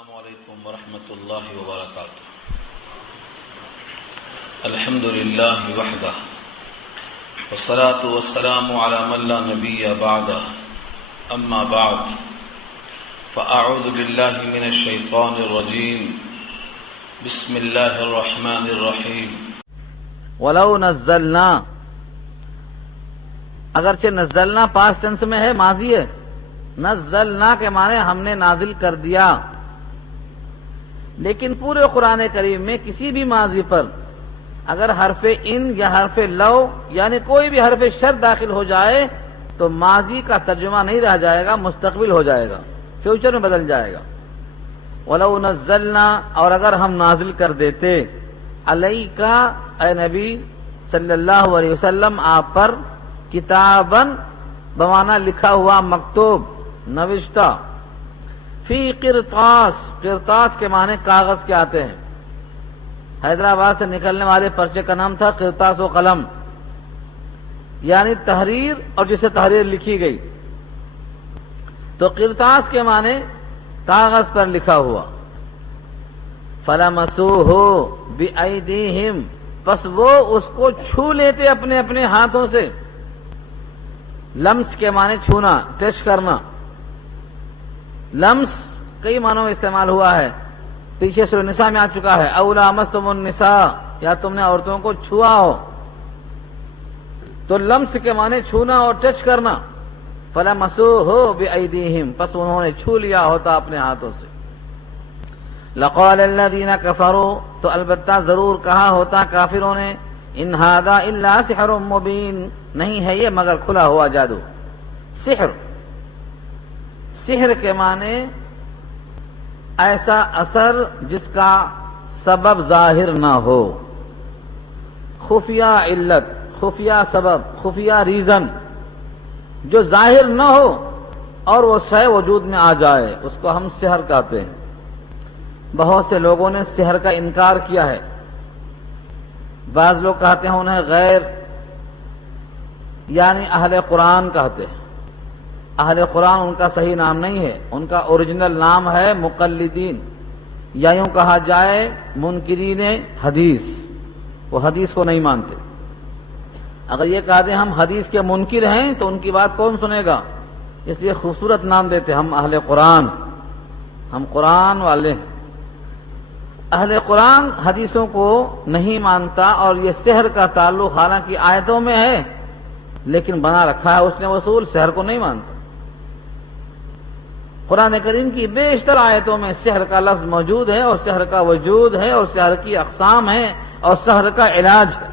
السلام علیکم ورحمۃ اللہ وبرکاتہ۔ الحمد للہ وحدہ والصلاة والسلام علی من لا نبی بعدہ، اما بعد فاعوذ باللہ من الشیطان الرجیم، بسم اللہ الرحمن الرحیم۔ ولو نزلنا، اگرچہ نزلنا پاسٹ ٹینس میں ہے، ماضی ہے۔ نزلنا کے معنی ہم نے نازل کر دیا، لیکن پورے قرآن کریم میں کسی بھی ماضی پر اگر حرف ان یا حرف لو یعنی کوئی بھی حرف شرط داخل ہو جائے تو ماضی کا ترجمہ نہیں رہ جائے گا، مستقبل ہو جائے گا، فیوچر میں بدل جائے گا۔ ولو نزلنا، اور اگر ہم نازل کر دیتے، علیکا اے نبی صلی اللہ علیہ وسلم آپ پر، کتابن بمانا لکھا ہوا، مکتوب نوشتہ، فی قرطاس، قرطاس کے معنی کاغذ کے آتے ہیں۔ حیدرآباد سے نکلنے والے پرچے کا نام تھا قرطاس و قلم، یعنی تحریر اور جسے تحریر لکھی گئی، تو قرطاس کے معنی کاغذ پر لکھا ہوا۔ فلمسوہ بأیدیہم، پس وہ اس کو چھو لیتے اپنے اپنے ہاتھوں سے۔ لمس کے معنی چھونا، ٹچ کرنا۔ لمس کئی معنوں میں استعمال ہوا ہے، پیچھے سورہ نساء میں آ چکا ہے، او لامستم النساء، یا تم نے عورتوں کو چھوا ہو، تو لمس کے معنی چھونا اور ٹچ کرنا۔ فلمسوہ بأیدیہم، پس انہوں نے چھو لیا ہوتا اپنے ہاتھوں سے۔ لقال الذین کفروا، تو البتہ ضرور کہا ہوتا کافروں نے، ان ھذا الا سحر مبین، نہیں ہے یہ مگر کھلا ہوا جادو۔ سحر، سحر کے معنی ایسا اثر جس کا سبب ظاہر نہ ہو، خفیہ علت، خفیہ سبب، خفیہ ریزن، جو ظاہر نہ ہو اور وہ شے وجود میں آ جائے، اس کو ہم سحر کہتے ہیں۔ بہت سے لوگوں نے سحر کا انکار کیا ہے۔ بعض لوگ کہتے ہیں انہیں غیر، یعنی اہل قرآن کہتے ہیں۔ اہل قرآن ان کا صحیح نام نہیں ہے، ان کا اوریجنل نام ہے مقلدین، یا یوں کہا جائے منکرین حدیث، وہ حدیث کو نہیں مانتے۔ اگر یہ کہہ دیں ہم حدیث کے منکر ہیں تو ان کی بات کون سنے گا، اس لیے خوبصورت نام دیتے ہم اہل قرآن، ہم قرآن والے ہیں۔ اہل قرآن حدیثوں کو نہیں مانتا، اور یہ سحر کا تعلق حالانکہ آیتوں میں ہے لیکن بنا رکھا ہے اس نے اصول، سحر کو نہیں مانتا۔ قرآن کریم کی بیشتر آیتوں میں سحر کا لفظ موجود ہے، اور سحر کا وجود ہے، اور سحر کی اقسام ہے، اور سحر کا علاج ہے،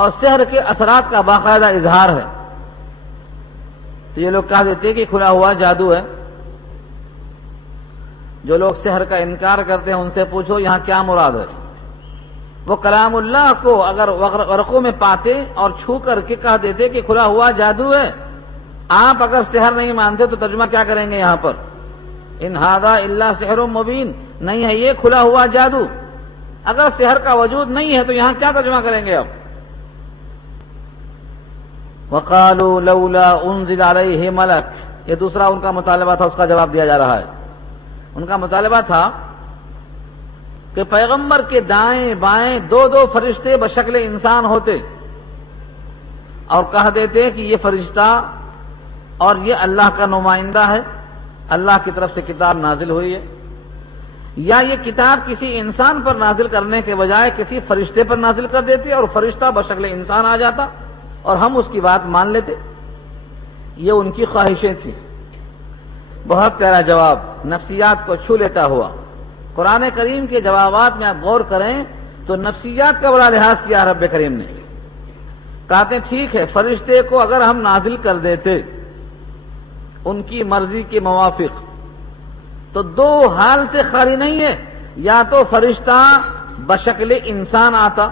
اور سحر کے اثرات کا باقاعدہ اظہار ہے۔ تو یہ لوگ کہہ دیتے کہ کھلا ہوا جادو ہے۔ جو لوگ سحر کا انکار کرتے ہیں ان سے پوچھو یہاں کیا مراد ہے۔ وہ کلام اللہ کو اگر ورقوں میں پاتے اور چھو کر کے کہہ دیتے کہ کھلا ہوا جادو ہے، آپ اگر سحر نہیں مانتے تو ترجمہ کیا کریں گے یہاں پر؟ ان ھذا الا سحر مبین، نہیں ہے یہ کھلا ہوا جادو۔ اگر سحر کا وجود نہیں ہے تو یہاں کیا ترجمہ کریں گے اب؟ وقالوا لولا انزل علیہ ملک، یہ دوسرا ان کا مطالبہ تھا، اس کا جواب دیا جا رہا ہے۔ ان کا مطالبہ تھا کہ پیغمبر کے دائیں بائیں دو دو فرشتے بشکل انسان ہوتے، اور کہہ دیتے کہ یہ فرشتہ اور یہ اللہ کا نمائندہ ہے، اللہ کی طرف سے کتاب نازل ہوئی ہے، یا یہ کتاب کسی انسان پر نازل کرنے کے بجائے کسی فرشتے پر نازل کر دیتے اور فرشتہ بشکل انسان آ جاتا اور ہم اس کی بات مان لیتے۔ یہ ان کی خواہشیں تھیں۔ بہت پیارا جواب، نفسیات کو چھو لیتا ہوا۔ قرآن کریم کے جوابات میں آپ غور کریں تو نفسیات کا بڑا لحاظ کیا رب کریم نے۔ کہتے ہیں ٹھیک ہے، فرشتے کو اگر ہم نازل کر دیتے ان کی مرضی کے موافق تو دو حال سے خالی نہیں ہے، یا تو فرشتہ بشکل انسان آتا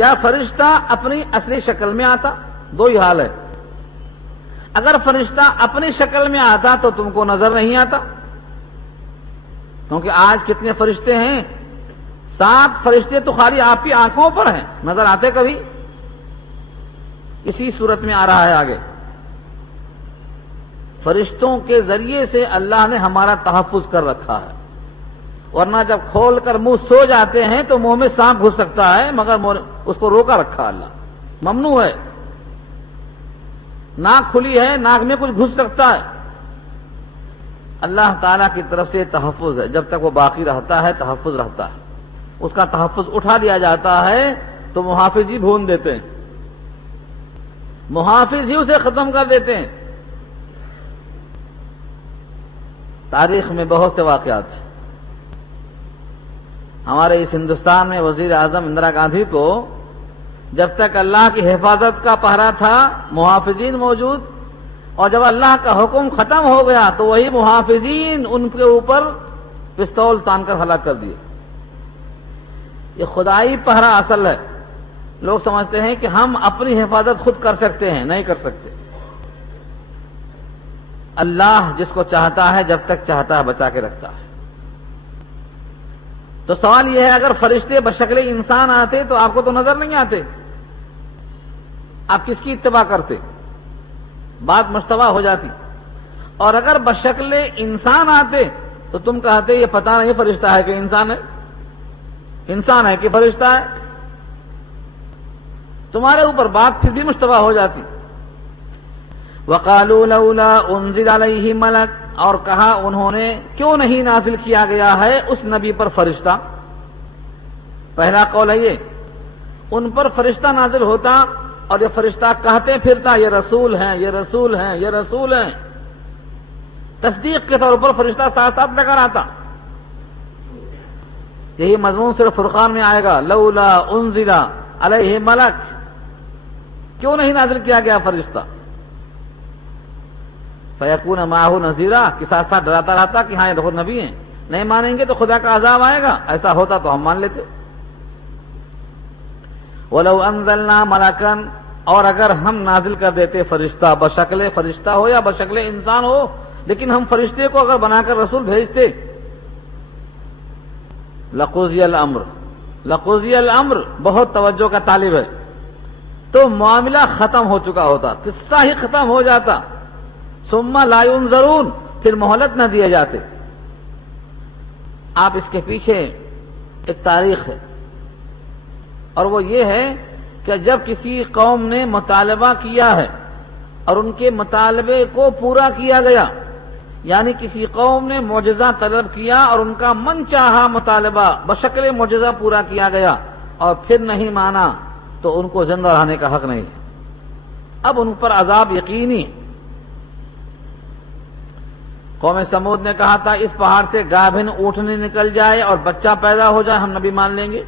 یا فرشتہ اپنی اصلی شکل میں آتا، دو ہی حال ہے۔ اگر فرشتہ اپنی شکل میں آتا تو تم کو نظر نہیں آتا، کیونکہ آج کتنے فرشتے ہیں؟ 7 فرشتے تو خالی آپ کی آنکھوں پر ہیں، نظر آتے کبھی؟ اسی صورت میں آ رہا ہے آگے، فرشتوں کے ذریعے سے اللہ نے ہمارا تحفظ کر رکھا ہے۔ ورنہ جب کھول کر منہ سو جاتے ہیں تو منہ میں سانپ گھس سکتا ہے، مگر اس کو روکا رکھا اللہ، ممنوع ہے۔ ناک کھلی ہے، ناک میں کچھ گھس سکتا ہے، اللہ تعالیٰ کی طرف سے تحفظ ہے، جب تک وہ باقی رہتا ہے تحفظ رہتا ہے۔ اس کا تحفظ اٹھا لیا جاتا ہے تو محافظ ہی بھون دیتے ہیں، محافظ ہی اسے ختم کر دیتے ہیں۔ تاریخ میں بہت سے واقعات ہیں۔ ہمارے اس ہندوستان میں وزیر اعظم اندرا گاندھی کو جب تک اللہ کی حفاظت کا پہرا تھا، محافظین موجود، اور جب اللہ کا حکم ختم ہو گیا تو وہی محافظین ان کے اوپر پستول تان کر ہلاک کر دیے۔ یہ خدائی پہرا اصل ہے۔ لوگ سمجھتے ہیں کہ ہم اپنی حفاظت خود کر سکتے ہیں، نہیں کر سکتے۔ اللہ جس کو چاہتا ہے جب تک چاہتا ہے بچا کے رکھتا ہے۔ تو سوال یہ ہے، اگر فرشتے بشکل انسان آتے تو آپ کو تو نظر نہیں آتے، آپ کس کی اتباع کرتے؟ بات مشتبہ ہو جاتی۔ اور اگر بشکل انسان آتے تو تم کہتے یہ پتہ نہیں فرشتہ ہے کہ انسان ہے، انسان ہے کہ فرشتہ ہے، تمہارے اوپر بات پھر بھی مشتبہ ہو جاتی۔ وَقَالُوا لَوْلَا أُنزِلَ عَلَيْهِ مَلَكٌ، اور کہا انہوں نے کیوں نہیں نازل کیا گیا ہے اس نبی پر فرشتہ۔ پہلا قول ہے یہ، ان پر فرشتہ نازل ہوتا اور یہ فرشتہ کہتے پھرتا یہ رسول ہیں، یہ رسول ہیں، یہ رسول ہیں، تصدیق کے طور پر فرشتہ ساتھ ساتھ لے کر آتا۔ یہی مضمون صرف فرقان میں آئے گا، لولا انزل علیہ ملک، کیوں نہیں نازل کیا گیا فرشتہ؟ فیکون معہ نذیرا، کہ ساتھ ساتھ ڈراتا رہتا کہ ہاں یہ دیکھو نبی ہیں، نہیں مانیں گے تو خدا کا عذاب آئے گا، ایسا ہوتا تو ہم مان لیتے۔ وَلَوْ أَنزَلْنَا مَلَكًا، اور اگر ہم نازل کر دیتے فرشتہ، بشکل فرشتہ ہو یا بشکل انسان ہو، لیکن ہم فرشتے کو اگر بنا کر رسول بھیجتے، لَقُضِيَ الْأَمْرُ، لَقُضِيَ الْأَمْرُ بہت توجہ کا طالب ہے، تو معاملہ ختم ہو چکا ہوتا، قصہ ہی ختم ہو جاتا۔ ثم لا ينظرون، پھر مہلت نہ دیے جاتے۔ آپ اس کے پیچھے ایک تاریخ ہے، اور وہ یہ ہے کہ جب کسی قوم نے مطالبہ کیا ہے اور ان کے مطالبے کو پورا کیا گیا، یعنی کسی قوم نے معجزہ طلب کیا اور ان کا من چاہا مطالبہ بشکل معجزہ پورا کیا گیا اور پھر نہیں مانا، تو ان کو زندہ رہنے کا حق نہیں ہے، اب ان پر عذاب یقینی۔ قوم سمود نے کہا تھا اس پہاڑ سے گابھن اونٹنی نکل جائے اور بچہ پیدا ہو جائے ہم نبی مان لیں گے۔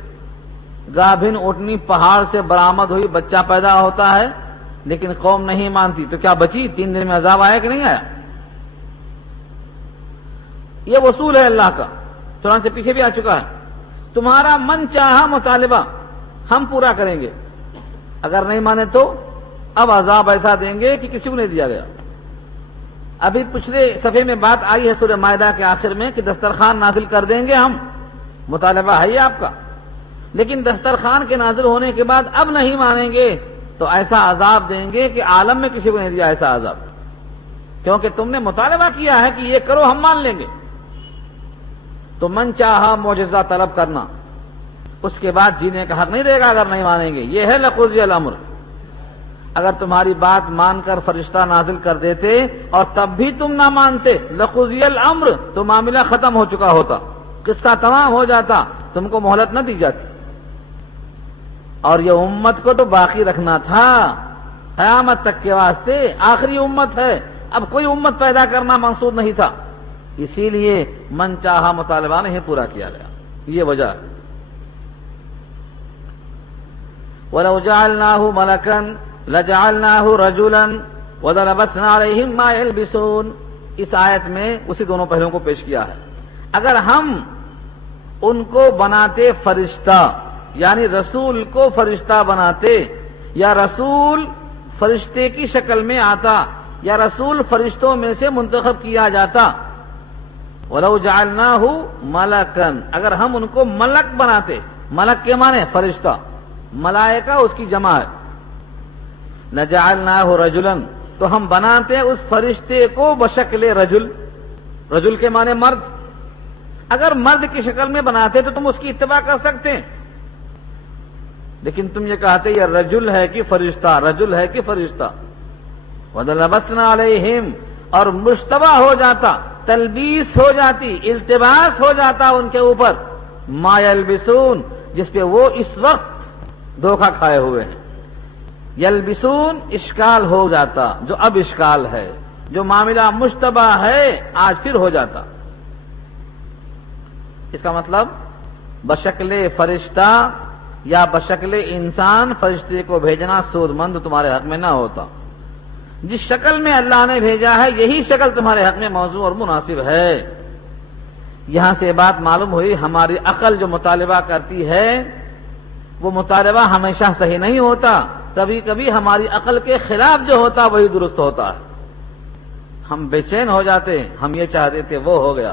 گابھن اونٹنی پہاڑ سے برآمد ہوئی، بچہ پیدا ہوتا ہے، لیکن قوم نہیں مانتی، تو کیا بچی؟ 3 دن میں عذاب آیا کہ نہیں آیا؟ یہ وصول ہے اللہ کا، چنانچہ پیچھے بھی آ چکا ہے، تمہارا من چاہا مطالبہ ہم پورا کریں گے، اگر نہیں مانے تو اب عذاب ایسا دیں گے کہ کسی کو نہیں دیا گیا۔ ابھی پچھلے صفحے میں بات آئی ہے سورہ مائدہ کے آخر میں کہ دسترخوان نازل کر دیں گے ہم، مطالبہ ہے یہ آپ کا، لیکن دسترخوان کے نازل ہونے کے بعد اب نہیں مانیں گے تو ایسا عذاب دیں گے کہ عالم میں کسی کو نہیں دیا ایسا عذاب، کیونکہ تم نے مطالبہ کیا ہے کہ یہ کرو ہم مان لیں گے۔ تو من چاہا معجزہ طلب کرنا، اس کے بعد جینے کا حق نہیں رہے گا اگر نہیں مانیں گے، یہ ہے لقضی الامر۔ اگر تمہاری بات مان کر فرشتہ نازل کر دیتے اور تب بھی تم نہ مانتے، لقضی الامر، تو معاملہ ختم ہو چکا ہوتا، قصہ تمام ہو جاتا، تم کو مہلت نہ دی جاتی۔ اور یہ امت کو تو باقی رکھنا تھا قیامت تک کے واسطے، آخری امت ہے، اب کوئی امت پیدا کرنا منصور نہیں تھا، اسی لیے من چاہا مطالبہ نہیں پورا کیا گیا، یہ وجہ ہے۔ وَلَوْ جَعَلْنَاهُ مَلَكًا لَجَعَلْنَاهُ رَجُلًا وَلَلَبَسْنَا عَلَيْهِمْ مَا يَلْبِسُونَ، اس آیت میں اسی دونوں پہلوؤں کو پیش کیا ہے۔ اگر ہم ان کو بناتے فرشتہ، یعنی رسول کو فرشتہ بناتے، یا رسول فرشتے کی شکل میں آتا، یا رسول فرشتوں میں سے منتخب کیا جاتا، وَلَوْ جَعَلْنَاهُ مَلَكًا، اگر ہم ان کو ملک بناتے، ملک کے معنی فرشتہ، ملائکہ اس کی جمع ہے، لَجَعَلْنَاهُ رَجُلًا، تو ہم بناتے اس فرشتے کو بشکل رجل، رجل کے معنی مرد۔ اگر مرد کی شکل میں بناتے تو تم اس کی اتباع کر سکتے، لیکن تم یہ کہتے یہ رجل ہے کہ فرشتہ، رجل ہے کہ فرشتہ۔ وَلَبَسْنَا عَلَيْهِمْ، اور مشتبہ ہو جاتا، تلبیس ہو جاتی، التباس ہو جاتا ان کے اوپر، ما یلبسون، جس پہ وہ اس وقت دھوکہ کھائے ہوئے ہیں۔ یلبسون اشکال ہو جاتا، جو اب اشکال ہے، جو معاملہ مشتبہ ہے آج پھر ہو جاتا۔ اس کا مطلب بشکل فرشتہ یا بشکل انسان فرشتے کو بھیجنا سود مند تمہارے حق میں نہ ہوتا۔ جس شکل میں اللہ نے بھیجا ہے یہی شکل تمہارے حق میں موزوں اور مناسب ہے۔ یہاں سے بات معلوم ہوئی ہماری عقل جو مطالبہ کرتی ہے وہ مطالبہ ہمیشہ صحیح نہیں ہوتا، کبھی کبھی ہماری عقل کے خلاف جو ہوتا وہی درست ہوتا ہے۔ ہم بے چین ہو جاتے، ہم یہ چاہتے تھے وہ ہو گیا،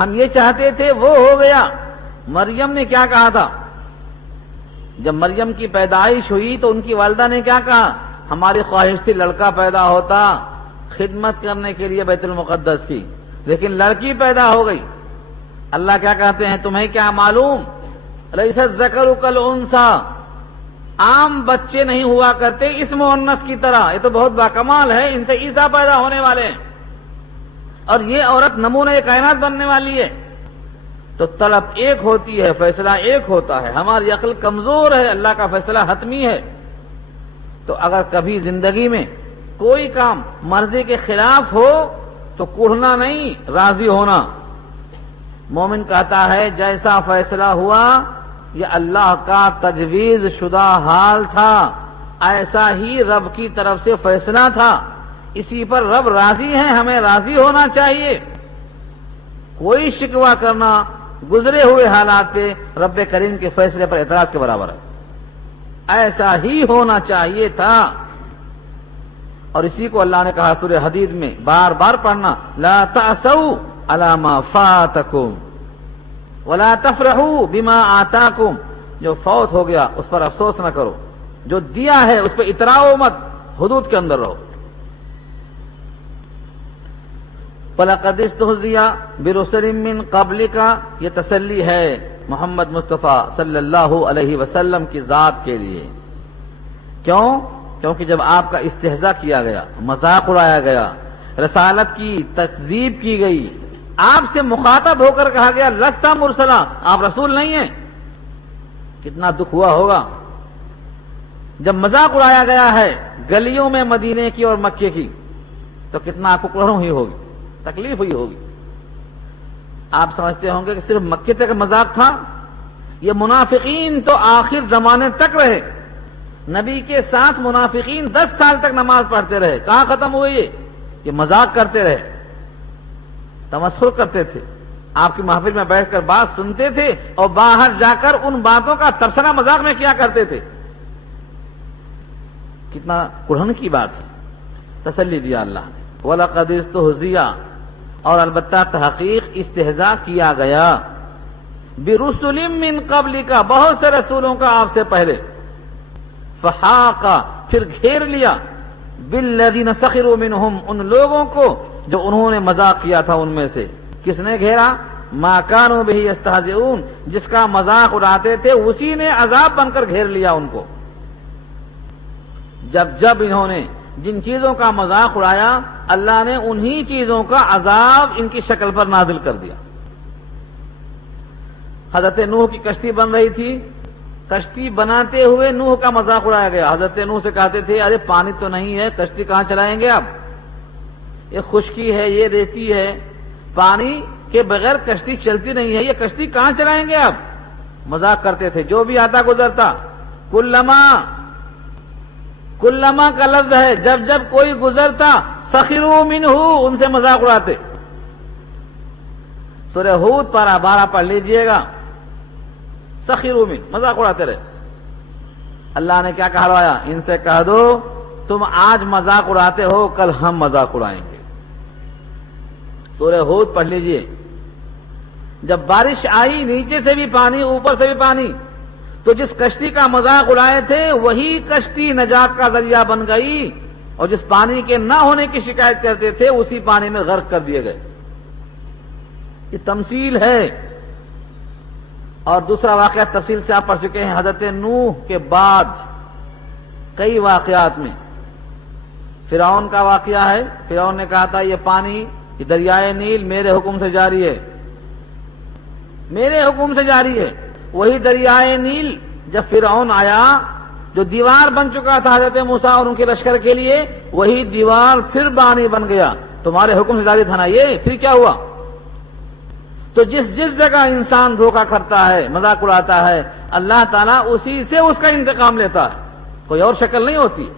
ہم یہ چاہتے تھے وہ ہو گیا۔ مریم نے کیا کہا تھا؟ جب مریم کی پیدائش ہوئی تو ان کی والدہ نے کیا کہا؟ ہماری خواہش تھی لڑکا پیدا ہوتا خدمت کرنے کے لیے بیت المقدس کی، لیکن لڑکی پیدا ہو گئی۔ اللہ کیا کہتے ہیں؟ تمہیں کیا معلوم؟ لیس الذکر کالانثی، عام بچے نہیں ہوا کرتے اس مؤنث کی طرح، یہ تو بہت باکمال ہے، ان سے عیسیٰ پیدا ہونے والے ہیں، اور یہ عورت نمونہ کائنات بننے والی ہے۔ تو طلب ایک ہوتی ہے، فیصلہ ایک ہوتا ہے۔ ہماری عقل کمزور ہے، اللہ کا فیصلہ حتمی ہے۔ تو اگر کبھی زندگی میں کوئی کام مرضی کے خلاف ہو تو کوڑھنا نہیں، راضی ہونا۔ مومن کہتا ہے جیسا فیصلہ ہوا یہ اللہ کا تجویز شدہ حال تھا، ایسا ہی رب کی طرف سے فیصلہ تھا، اسی پر رب راضی ہے، ہمیں راضی ہونا چاہیے۔ کوئی شکوہ کرنا گزرے ہوئے حالات پہ رب کریم کے فیصلے پر اعتراض کے برابر ہے، ایسا ہی ہونا چاہیے تھا۔ اور اسی کو اللہ نے کہا سورہ حدید میں بار بار پڑھنا، لا تأسوا علی ما فاتکم ولا تفرحوا بما آتاکم، جو فوت ہو گیا اس پر افسوس نہ کرو، جو دیا ہے اس پہ اتراؤ مت، حدود کے اندر رہو۔ وَلَقَدِ اسْتُهْزِئَ بِرُسُلٍ مِّن قَبْلِكَ، یہ تسلی ہے محمد مصطفیٰ صلی اللہ علیہ وسلم کی ذات کے لیے۔ کیوں؟ کیونکہ جب آپ کا استہزاء کیا گیا، مذاق اڑایا گیا، رسالت کی تکذیب کی گئی، آپ سے مخاطب ہو کر کہا گیا لست مرسلا، آپ رسول نہیں ہیں، کتنا دکھ ہوا ہوگا۔ جب مذاق اڑایا گیا ہے گلیوں میں مدینے کی اور مکے کی تو کتنا آپ کو قہر ہوئی ہوگی، تکلیف ہوئی ہوگی۔ آپ سمجھتے ہوں گے کہ صرف مکے تک مذاق تھا؟ یہ منافقین تو آخر زمانے تک رہے، نبی کے ساتھ منافقین 10 سال تک نماز پڑھتے رہے، کہاں ختم ہوئے؟ یہ مذاق کرتے رہے، تمسخر کرتے تھے، آپ کی محفل میں بیٹھ کر بات سنتے تھے اور باہر جا کر ان باتوں کا تبصرہ مذاق میں کیا کرتے تھے۔ کتنا کڑھن کی بات ہے۔ تسلی دیا اللہ نے، وَلَقَدِ اسْتُهْزِئَ، اور البتہ تحقیق استہزاء کیا گیا، بِرُسُلٍ مِّن قَبْلِكَ، بہت سے رسولوں کا آپ سے پہلے، فَحَاقَ، پھر گھیر لیا، بِالَّذِينَ سَخِرُوا مِنْهُمْ، ان لوگوں کو جو انہوں نے مذاق کیا تھا ان میں سے۔ کس نے گھیرا؟ مَا كَانُوا بِهِ يَسْتَهْزِئُونَ، جس کا مذاق اڑاتے تھے اسی نے عذاب بن کر گھیر لیا ان کو۔ جب انہوں نے جن چیزوں کا مذاق اڑایا اللہ نے انہی چیزوں کا عذاب ان کی شکل پر نازل کر دیا۔ حضرت نوح کی کشتی بن رہی تھی، کشتی بناتے ہوئے نوح کا مذاق اڑایا گیا۔ حضرت نوح سے کہتے تھے ارے پانی تو نہیں ہے، کشتی کہاں چلائیں گے آپ؟ یہ خشکی ہے، یہ ریتی ہے، پانی کے بغیر کشتی چلتی نہیں ہے، یہ کشتی کہاں چلائیں گے آپ؟ مذاق کرتے تھے جو بھی آتا گزرتا۔ کلما کا لفظ ہے، جب کوئی گزرتا سخروا منہ، ان سے مذاق اڑاتے۔ سورہ ہود پارہ 12 پڑھ لیجئے گا، سخروا منہ، مذاق اڑاتے رہے۔ اللہ نے کیا کہلوایا؟ ان سے کہہ دو تم آج مذاق اڑاتے ہو، کل ہم مذاق اڑائیں گے۔ سورہ ہود پڑھ لیجئے۔ جب بارش آئی نیچے سے بھی پانی اوپر سے بھی پانی، تو جس کشتی کا مذاق اڑائے تھے وہی کشتی نجات کا ذریعہ بن گئی، اور جس پانی کے نہ ہونے کی شکایت کرتے تھے اسی پانی میں غرق کر دیے گئے۔ یہ تمثیل ہے. اور دوسرا واقعہ تفصیل سے آپ پڑھ چکے ہیں، حضرت نوح کے بعد کئی واقعات میں فرعون کا واقعہ ہے. فرعون نے کہا تھا یہ پانی، یہ دریائے نیل میرے حکم سے جاری ہے، میرے حکم سے جاری ہے. وہی دریائے نیل جب فرعون آیا، جو دیوار بن چکا تھا حضرت موسیٰ اور ان کے لشکر کے لیے، وہی دیوار پھر پانی بن گیا. تمہارے حکم سے جاری تھا نا یہ، پھر کیا ہوا؟ تو جس جگہ انسان دھوکہ کرتا ہے، مذاق اڑاتا ہے، اللہ تعالیٰ اسی سے اس کا انتقام لیتا ہے، کوئی اور شکل نہیں ہوتی.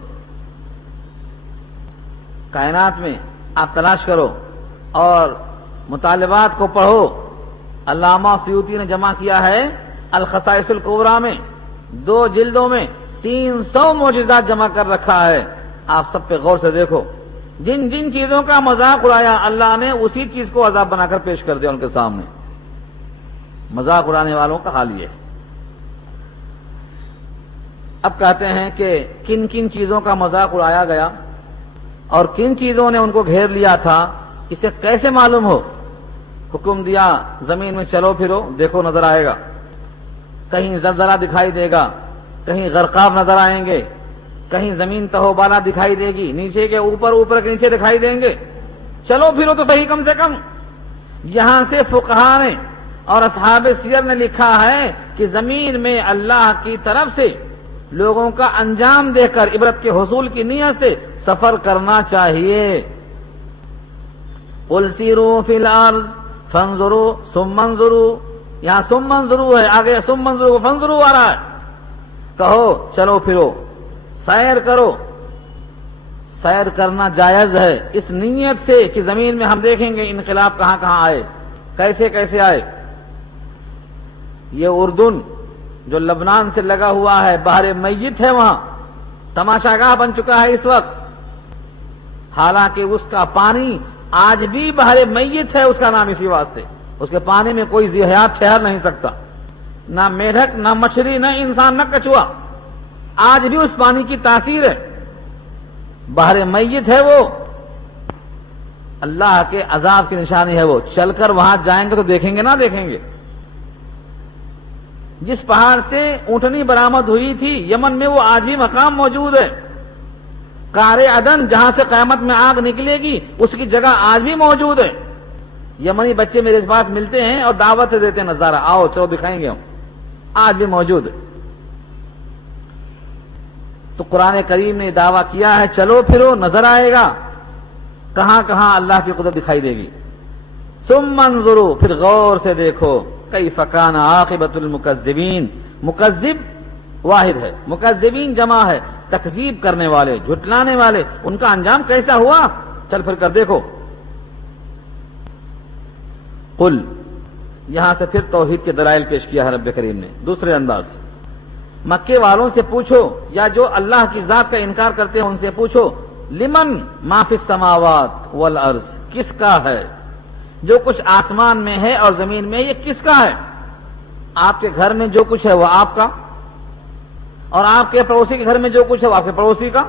کائنات میں آپ تلاش کرو اور مطالبات کو پڑھو. علامہ سیوطی نے جمع کیا ہے الخصائص الکبریٰ میں 2 جلدوں میں 300 معجزات جمع کر رکھا ہے. آپ سب پہ غور سے دیکھو. جن جن چیزوں کا مذاق اڑایا اللہ نے اسی چیز کو عذاب بنا کر پیش کر دیا ان کے سامنے. مذاق اڑانے والوں کا حال یہ. اب کہتے ہیں کہ کن کن چیزوں کا مذاق اڑایا گیا اور کن چیزوں نے ان کو گھیر لیا تھا، اسے کیسے معلوم ہو؟ حکم دیا زمین میں چلو پھرو، دیکھو نظر آئے گا. کہیں زلزلہ دکھائی دے گا، کہیں غرقاب نظر آئیں گے، کہیں زمین تہو بالا دکھائی دے گی، نیچے کے اوپر، اوپر کے نیچے دکھائی دیں گے. چلو پھرو تو صحیح کم سے کم. یہاں سے فقہا نے اور اصحاب سیر نے لکھا ہے کہ زمین میں اللہ کی طرف سے لوگوں کا انجام دیکھ کر عبرت کے حصول کی نیت سے سفر کرنا چاہیے. قل سیروا فی الارض فانظروا ثم انظروا. یہاں ثم انظروا ہے، آگے ثم انظروا فانظروا آ رہا ہے. کہو چلو پھرو، سیر کرو. سیر کرنا جائز ہے اس نیت سے کہ زمین میں ہم دیکھیں گے انقلاب کہاں کہاں آئے، کیسے کیسے آئے. یہ اردن جو لبنان سے لگا ہوا ہے، بحر میت ہے، وہاں تماشا گاہ بن چکا ہے اس وقت. حالانکہ اس کا پانی آج بھی بحر میت ہے، اس کا نام اسی واسطے. اس کے پانی میں کوئی ذی حیات ٹھہر نہیں سکتا، نہ میڈک، نہ مچھلی، نہ انسان، نہ کچھوا. آج بھی اس پانی کی تاثیر ہے، بحر میت ہے وہ. اللہ کے عذاب کی نشانی ہے وہ. چل کر وہاں جائیں گے تو دیکھیں گے، نہ دیکھیں گے. جس پہاڑ سے اونٹنی برآمد ہوئی تھی یمن میں، وہ آج بھی مقام موجود ہے. کار عدن جہاں سے قیامت میں آگ نکلے گی، اس کی جگہ آج بھی موجود ہے. یمنی بچے میرے پاس ملتے ہیں اور دعوت دیتے ہیں، نظارہ آؤ چلو دکھائیں گے ہم. آج بھی موجود ہے. تو قرآن کریم نے دعویٰ کیا ہے چلو پھرو نظر آئے گا، کہاں کہاں اللہ کی قدرت دکھائی دے گی. ثم انظروا، پھر غور سے دیکھو. کیف کان عاقبۃ المکذبین. مکذب واحد ہے، مکذبین جمع ہے. تکذیب کرنے والے، جھٹلانے والے، ان کا انجام کیسا ہوا، چل پھر کر دیکھو. قل، یہاں سے پھر توحید کے دلائل پیش کیا ہے رب کریم نے دوسرے انداز. مکے والوں سے پوچھو، یا جو اللہ کی ذات کا انکار کرتے ہیں ان سے پوچھو، لمن ما فی السماوات والارض، کس کا ہے جو کچھ آسمان میں ہے اور زمین میں، یہ کس کا ہے؟ آپ کے گھر میں جو کچھ ہے وہ آپ کا، اور آپ کے پڑوسی کے گھر میں جو کچھ ہے وہ آپ کے پڑوسی کا.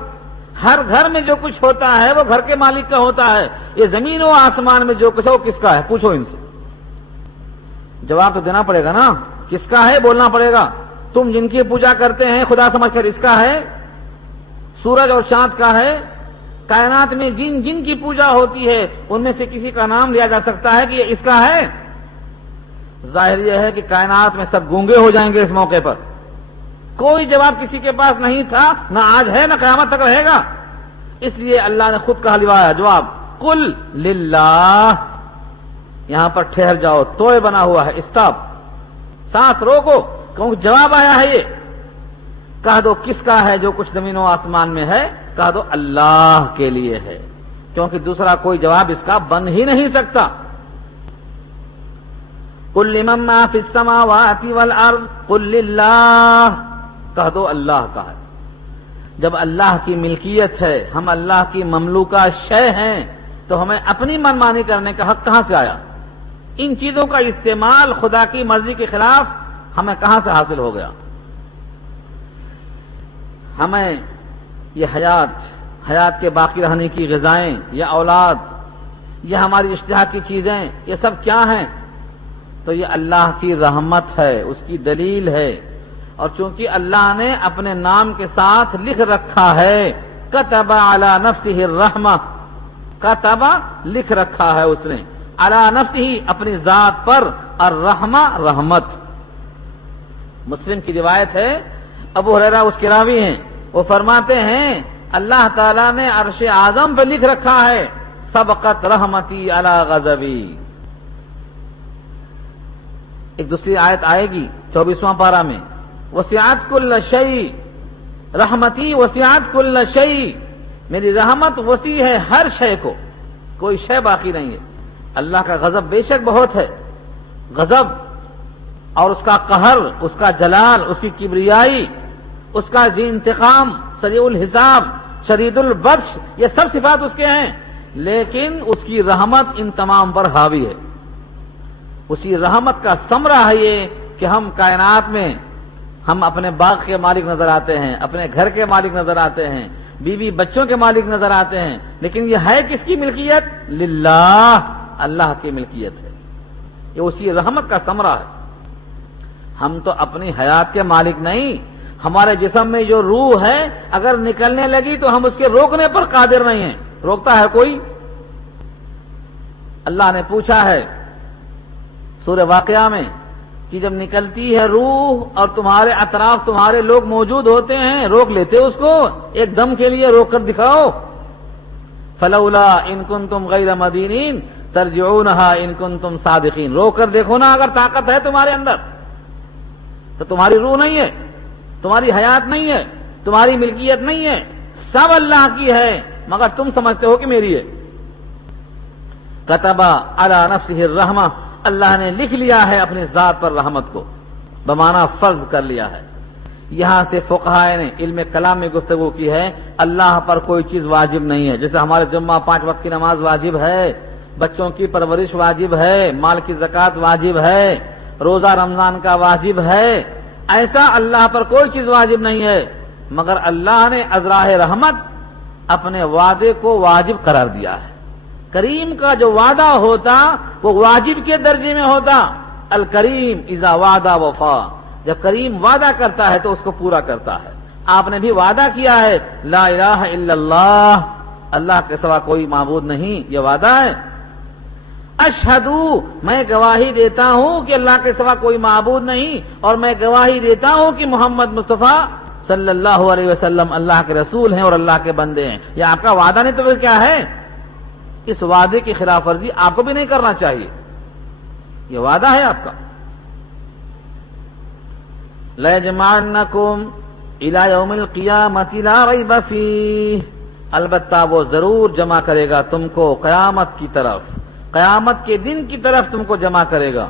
ہر گھر میں جو کچھ ہوتا ہے وہ گھر کے مالک کا ہوتا ہے. یہ زمین و آسمان میں جو کچھ ہے وہ کس کا ہے؟ پوچھو ان سے. جواب تو دینا پڑے گا نا، کس کا ہے بولنا پڑے گا. تم جن کی پوجا کرتے ہیں خدا سمجھ کر اس کا ہے، سورج اور چاند کا ہے. کائنات میں جن جن کی پوجا ہوتی ہے ان میں سے کسی کا نام لیا جا سکتا ہے کہ یہ اس کا ہے؟ ظاہر یہ ہے کہ کائنات میں سب گونگے ہو جائیں گے اس موقع پر. کوئی جواب کسی کے پاس نہیں تھا، نہ آج ہے نہ قیامت تک رہے گا. اس لیے اللہ نے خود کہا لوایا جواب، قل للہ. یہاں پر ٹھہر جاؤ، توئے بنا ہوا ہے، اسٹاپ، سانس روکو، کیونکہ جواب آیا ہے. یہ کہہ دو کس کا ہے جو کچھ زمین و آسمان میں ہے، کہہ دو اللہ کے لیے ہے، کیونکہ دوسرا کوئی جواب اس کا بن ہی نہیں سکتا. قل لمن ما فی السماوات والارض قل للہ، کہہ دو اللہ کا ہے. جب اللہ کی ملکیت ہے، ہم اللہ کی مملوکہ شے ہیں، تو ہمیں اپنی منمانی کرنے کا حق کہاں سے آیا؟ ان چیزوں کا استعمال خدا کی مرضی کے خلاف ہمیں کہاں سے حاصل ہو گیا؟ ہمیں یہ حیات کے باقی رہنے کی غذائیں، یا اولاد، یا ہماری اشتہا کی چیزیں، یہ سب کیا ہیں؟ تو یہ اللہ کی رحمت ہے، اس کی دلیل ہے۔ اور چونکہ اللہ نے اپنے نام کے ساتھ لکھ رکھا ہے کتب علی نفسہ الرحمہ، کتب لکھ رکھا ہے اس نے علی نفسہ اپنی ذات پر الرحمہ رحمت۔ مسلم کی روایت ہے، ابو ہریرہ اس کے راوی ہیں، وہ فرماتے ہیں اللہ تعالیٰ نے عرش اعظم پہ لکھ رکھا ہے سبقت رحمتی علی غضبی۔ ایک دوسری آیت آئے گی 24واں پارہ میں، وسعت کل شیء رحمتی وسعت کل شیء، میری رحمت وسیع ہے ہر شے کو، کوئی شے باقی نہیں ہے۔ اللہ کا غضب بے شک بہت ہے، غضب اور اس کا قہر، اس کا جلال، اس کی کبریائی، اس کا ذی انتقام، سریع الحساب، شدید البطش، یہ سب صفات اس کے ہیں، لیکن اس کی رحمت ان تمام پر حاوی ہے۔ اسی رحمت کا ثمرہ ہے یہ کہ ہم کائنات میں ہم اپنے باغ کے مالک نظر آتے ہیں، اپنے گھر کے مالک نظر آتے ہیں، بیوی بچوں کے مالک نظر آتے ہیں، لیکن یہ ہے کس کی ملکیت؟ للہ، اللہ کی ملکیت ہے، یہ اسی رحمت کا ثمرہ ہے۔ ہم تو اپنی حیات کے مالک نہیں، ہمارے جسم میں جو روح ہے اگر نکلنے لگی تو ہم اس کے روکنے پر قادر نہیں ہیں۔ روکتا ہے کوئی؟ اللہ نے پوچھا ہے سورہ واقعہ میں کہ جب نکلتی ہے روح اور تمہارے اطراف تمہارے لوگ موجود ہوتے ہیں، روک لیتے اس کو؟ ایک دم کے لیے روک کر دکھاؤ۔ فلولا ان کنتم غیر مدینین ترجعونها ان کنتم صادقین، روک کر دیکھو نا، اگر طاقت ہے تمہارے اندر تو تمہاری روح نہیں ہے، تمہاری حیات نہیں ہے، تمہاری ملکیت نہیں ہے، سب اللہ کی ہے، مگر تم سمجھتے ہو کہ میری ہے۔ کتب علی نفسہ الرحمہ، اللہ نے لکھ لیا ہے اپنی ذات پر رحمت کو، بمعنی فرض کر لیا ہے۔ یہاں سے فقہاء نے علم کلام میں گفتگو کی ہے، اللہ پر کوئی چیز واجب نہیں ہے، جیسے ہمارے جمعہ 5 وقت کی نماز واجب ہے، بچوں کی پرورش واجب ہے، مال کی زکوٰۃ واجب ہے، روزہ رمضان کا واجب ہے، ایسا اللہ پر کوئی چیز واجب نہیں ہے، مگر اللہ نے ازراہ رحمت اپنے وعدے کو واجب قرار دیا ہے۔ کریم کا جو وعدہ ہوتا وہ واجب کے درجے میں ہوتا، الکریم اذا وعدہ وفا، جب کریم وعدہ کرتا ہے تو اس کو پورا کرتا ہے۔ آپ نے بھی وعدہ کیا ہے لا الہ الا اللہ، اللہ کے سوا کوئی معبود نہیں، یہ وعدہ ہے۔ اشہدو، میں گواہی دیتا ہوں کہ اللہ کے سوا کوئی معبود نہیں، اور میں گواہی دیتا ہوں کہ محمد مصطفیٰ صلی اللہ علیہ وسلم اللہ کے رسول ہیں اور اللہ کے بندے ہیں۔ یہ آپ کا وعدہ نہیں تو پھر کیا ہے؟ اس وعدے کی خلاف ورزی آپ کو بھی نہیں کرنا چاہیے، یہ وعدہ ہے آپ کا۔ لَيَجْمَعَنَّكُمْ إِلَى يَوْمِ الْقِيَامَةِ لَا رَيْبَ فِيهِ، البتہ وہ ضرور جمع کرے گا تم کو قیامت کی طرف، قیامت کے دن کی طرف تم کو جمع کرے گا۔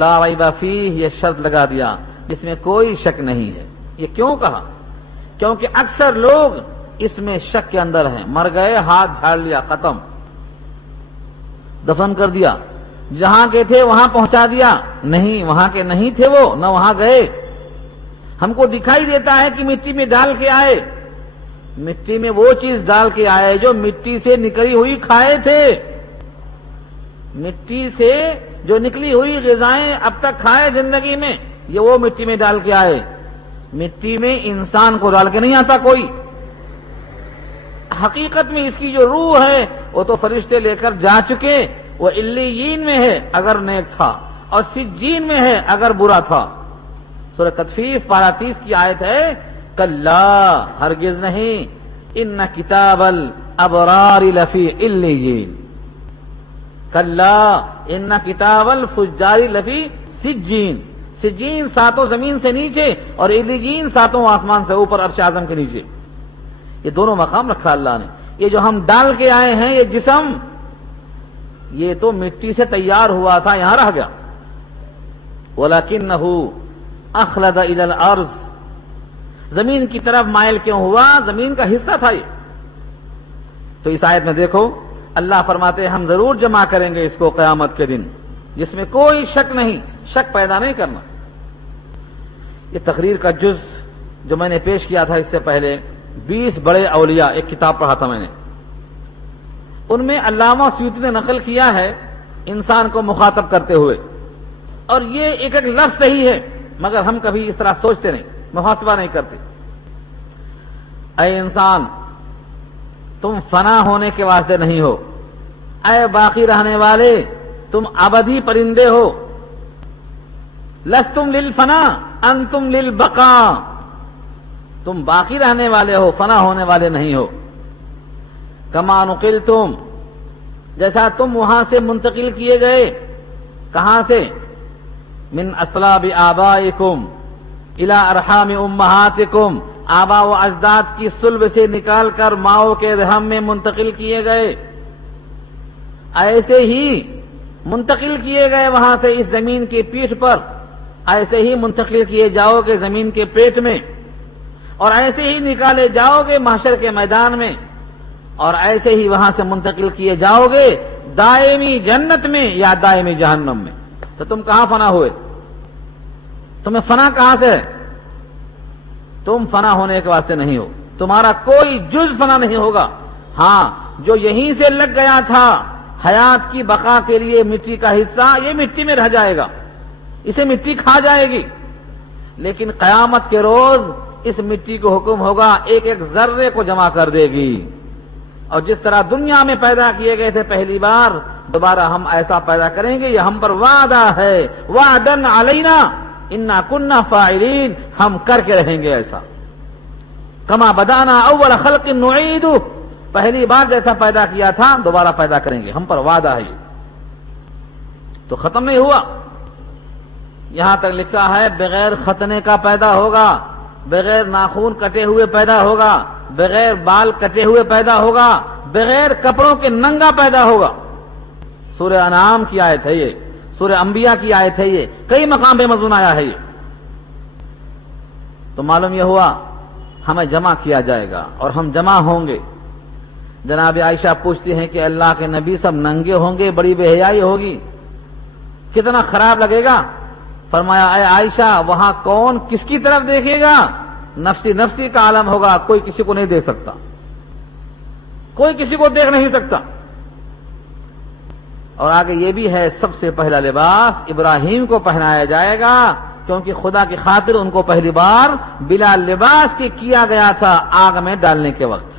لا ریب فیہ، یہ شرط لگا دیا جس میں کوئی شک نہیں ہے۔ یہ کیوں کہا؟ کیونکہ اکثر لوگ اس میں شک کے اندر ہیں، مر گئے، ہاتھ جھاڑ لیا، ختم، دفن کر دیا، جہاں کے تھے وہاں پہنچا دیا، نہیں وہاں کے نہیں تھے وہ، نہ وہاں گئے، ہم کو دکھائی دیتا ہے کہ مٹی میں ڈال کے آئے، مٹی میں وہ چیز ڈال کے آئے جو مٹی سے نکلی ہوئی کھائے تھے، مٹی سے جو نکلی ہوئی غذائیں اب تک کھائے زندگی میں، یہ وہ مٹی میں ڈال کے آئے۔ مٹی میں انسان کو ڈال کے نہیں آتا کوئی، حقیقت میں اس کی جو روح ہے وہ تو فرشتے لے کر جا چکے، وہ علیین میں ہے اگر نیک تھا، اور سجین میں ہے اگر برا تھا۔ سورہ تطفیف پارہ 30 کی آیت ہے، کلا، ہرگز نہیں، ان کتاب الابرار لفی علیین، کلا ان کتاب الفجار لفی سجین، سجین ساتوں زمین سے نیچے اور علیین ساتوں آسمان سے اوپر عرش اعظم کے نیچے، یہ دونوں مقام رکھا اللہ نے۔ یہ جو ہم ڈال کے آئے ہیں یہ جسم، یہ تو مٹی سے تیار ہوا تھا، یہاں رہ گیا، وَلَكِنَّهُ أَخْلَدَ إِلَى الْأَرْضِ، زمین کی طرف مائل کیوں ہوا؟ زمین کا حصہ تھا یہ۔ تو اس آیت میں دیکھو اللہ فرماتے ہیں ہم ضرور جمع کریں گے اس کو قیامت کے دن، جس میں کوئی شک نہیں، شک پیدا نہیں کرنا۔ یہ تقریر کا جز جو میں نے پیش کیا تھا اس سے پہلے، 20 بڑے اولیاء، ایک کتاب پڑھا تھا میں نے، ان میں علامہ سیوطی نے نقل کیا ہے انسان کو مخاطب کرتے ہوئے، اور یہ ایک ایک لفظ صحیح ہے، مگر ہم کبھی اس طرح سوچتے نہیں، محاسبہ نہیں کرتے۔ اے انسان، تم فنا ہونے کے واسطے نہیں ہو، اے باقی رہنے والے تم ابدی پرندے ہو۔ لستم للفنا انتم للبقاء، تم باقی رہنے والے ہو، فنا ہونے والے نہیں ہو۔ کما نقلتم، جیسا تم وہاں سے منتقل کیے گئے، کہاں سے؟ من اصلاب آبائکم الی ارحام امہاتکم، آبا و اجداد کی صلب سے نکال کر ماؤں کے رحم میں منتقل کیے گئے، ایسے ہی منتقل کیے گئے وہاں سے اس زمین کی پیٹھ پر، ایسے ہی منتقل کیے جاؤ گے زمین کے پیٹ میں، اور ایسے ہی نکالے جاؤ گے محشر کے میدان میں، اور ایسے ہی وہاں سے منتقل کیے جاؤ گے دائمی جنت میں یا دائمی جہنم میں۔ تو تم کہاں فنا ہوئے؟ تمہیں فنا کہاں سے ہے؟ تم فنا ہونے کے واسطے نہیں ہو، تمہارا کوئی جز فنا نہیں ہوگا۔ ہاں، جو یہیں سے لگ گیا تھا حیات کی بقا کے لیے مٹی کا حصہ، یہ مٹی میں رہ جائے گا، اسے مٹی کھا جائے گی، لیکن قیامت کے روز اس مٹی کو حکم ہوگا ایک ایک ذرے کو جمع کر دے گی، اور جس طرح دنیا میں پیدا کیے گئے تھے پہلی بار، دوبارہ ہم ایسا پیدا کریں گے، یہ ہم پر وعدہ ہے، وعدن علینا انا کننا فاعلین، ہم کر کے رہیں گے ایسا۔ کما بدانا اول خلق نعید، پہلی بار جیسا پیدا کیا تھا دوبارہ پیدا کریں گے، ہم پر وعدہ ہے۔ تو ختم نہیں ہوا، یہاں تک لکھا ہے بغیر ختنے کا پیدا ہوگا، بغیر ناخون کٹے ہوئے پیدا ہوگا، بغیر بال کٹے ہوئے پیدا ہوگا، بغیر کپڑوں کے ننگا پیدا ہوگا۔ سورہ انعام کی آیت ہے یہ، سورہ انبیاء کی آیت ہے یہ، کئی مقام پہ مضمون آیا ہے یہ۔ تو معلوم یہ ہوا ہمیں جمع کیا جائے گا اور ہم جمع ہوں گے۔ جناب عائشہ پوچھتی ہیں کہ اللہ کے نبی سب ننگے ہوں گے، بڑی بے حیائی ہوگی، کتنا خراب لگے گا؟ فرمایا اے عائشہ، وہاں کون کس کی طرف دیکھے گا؟ نفسی نفسی کا عالم ہوگا، کوئی کسی کو نہیں دیکھ سکتا، کوئی کسی کو دیکھ نہیں سکتا۔ اور آگے یہ بھی ہے سب سے پہلا لباس ابراہیم کو پہنایا جائے گا، کیونکہ خدا کی خاطر ان کو پہلی بار بلا لباس کے کیا گیا تھا آگ میں ڈالنے کے وقت۔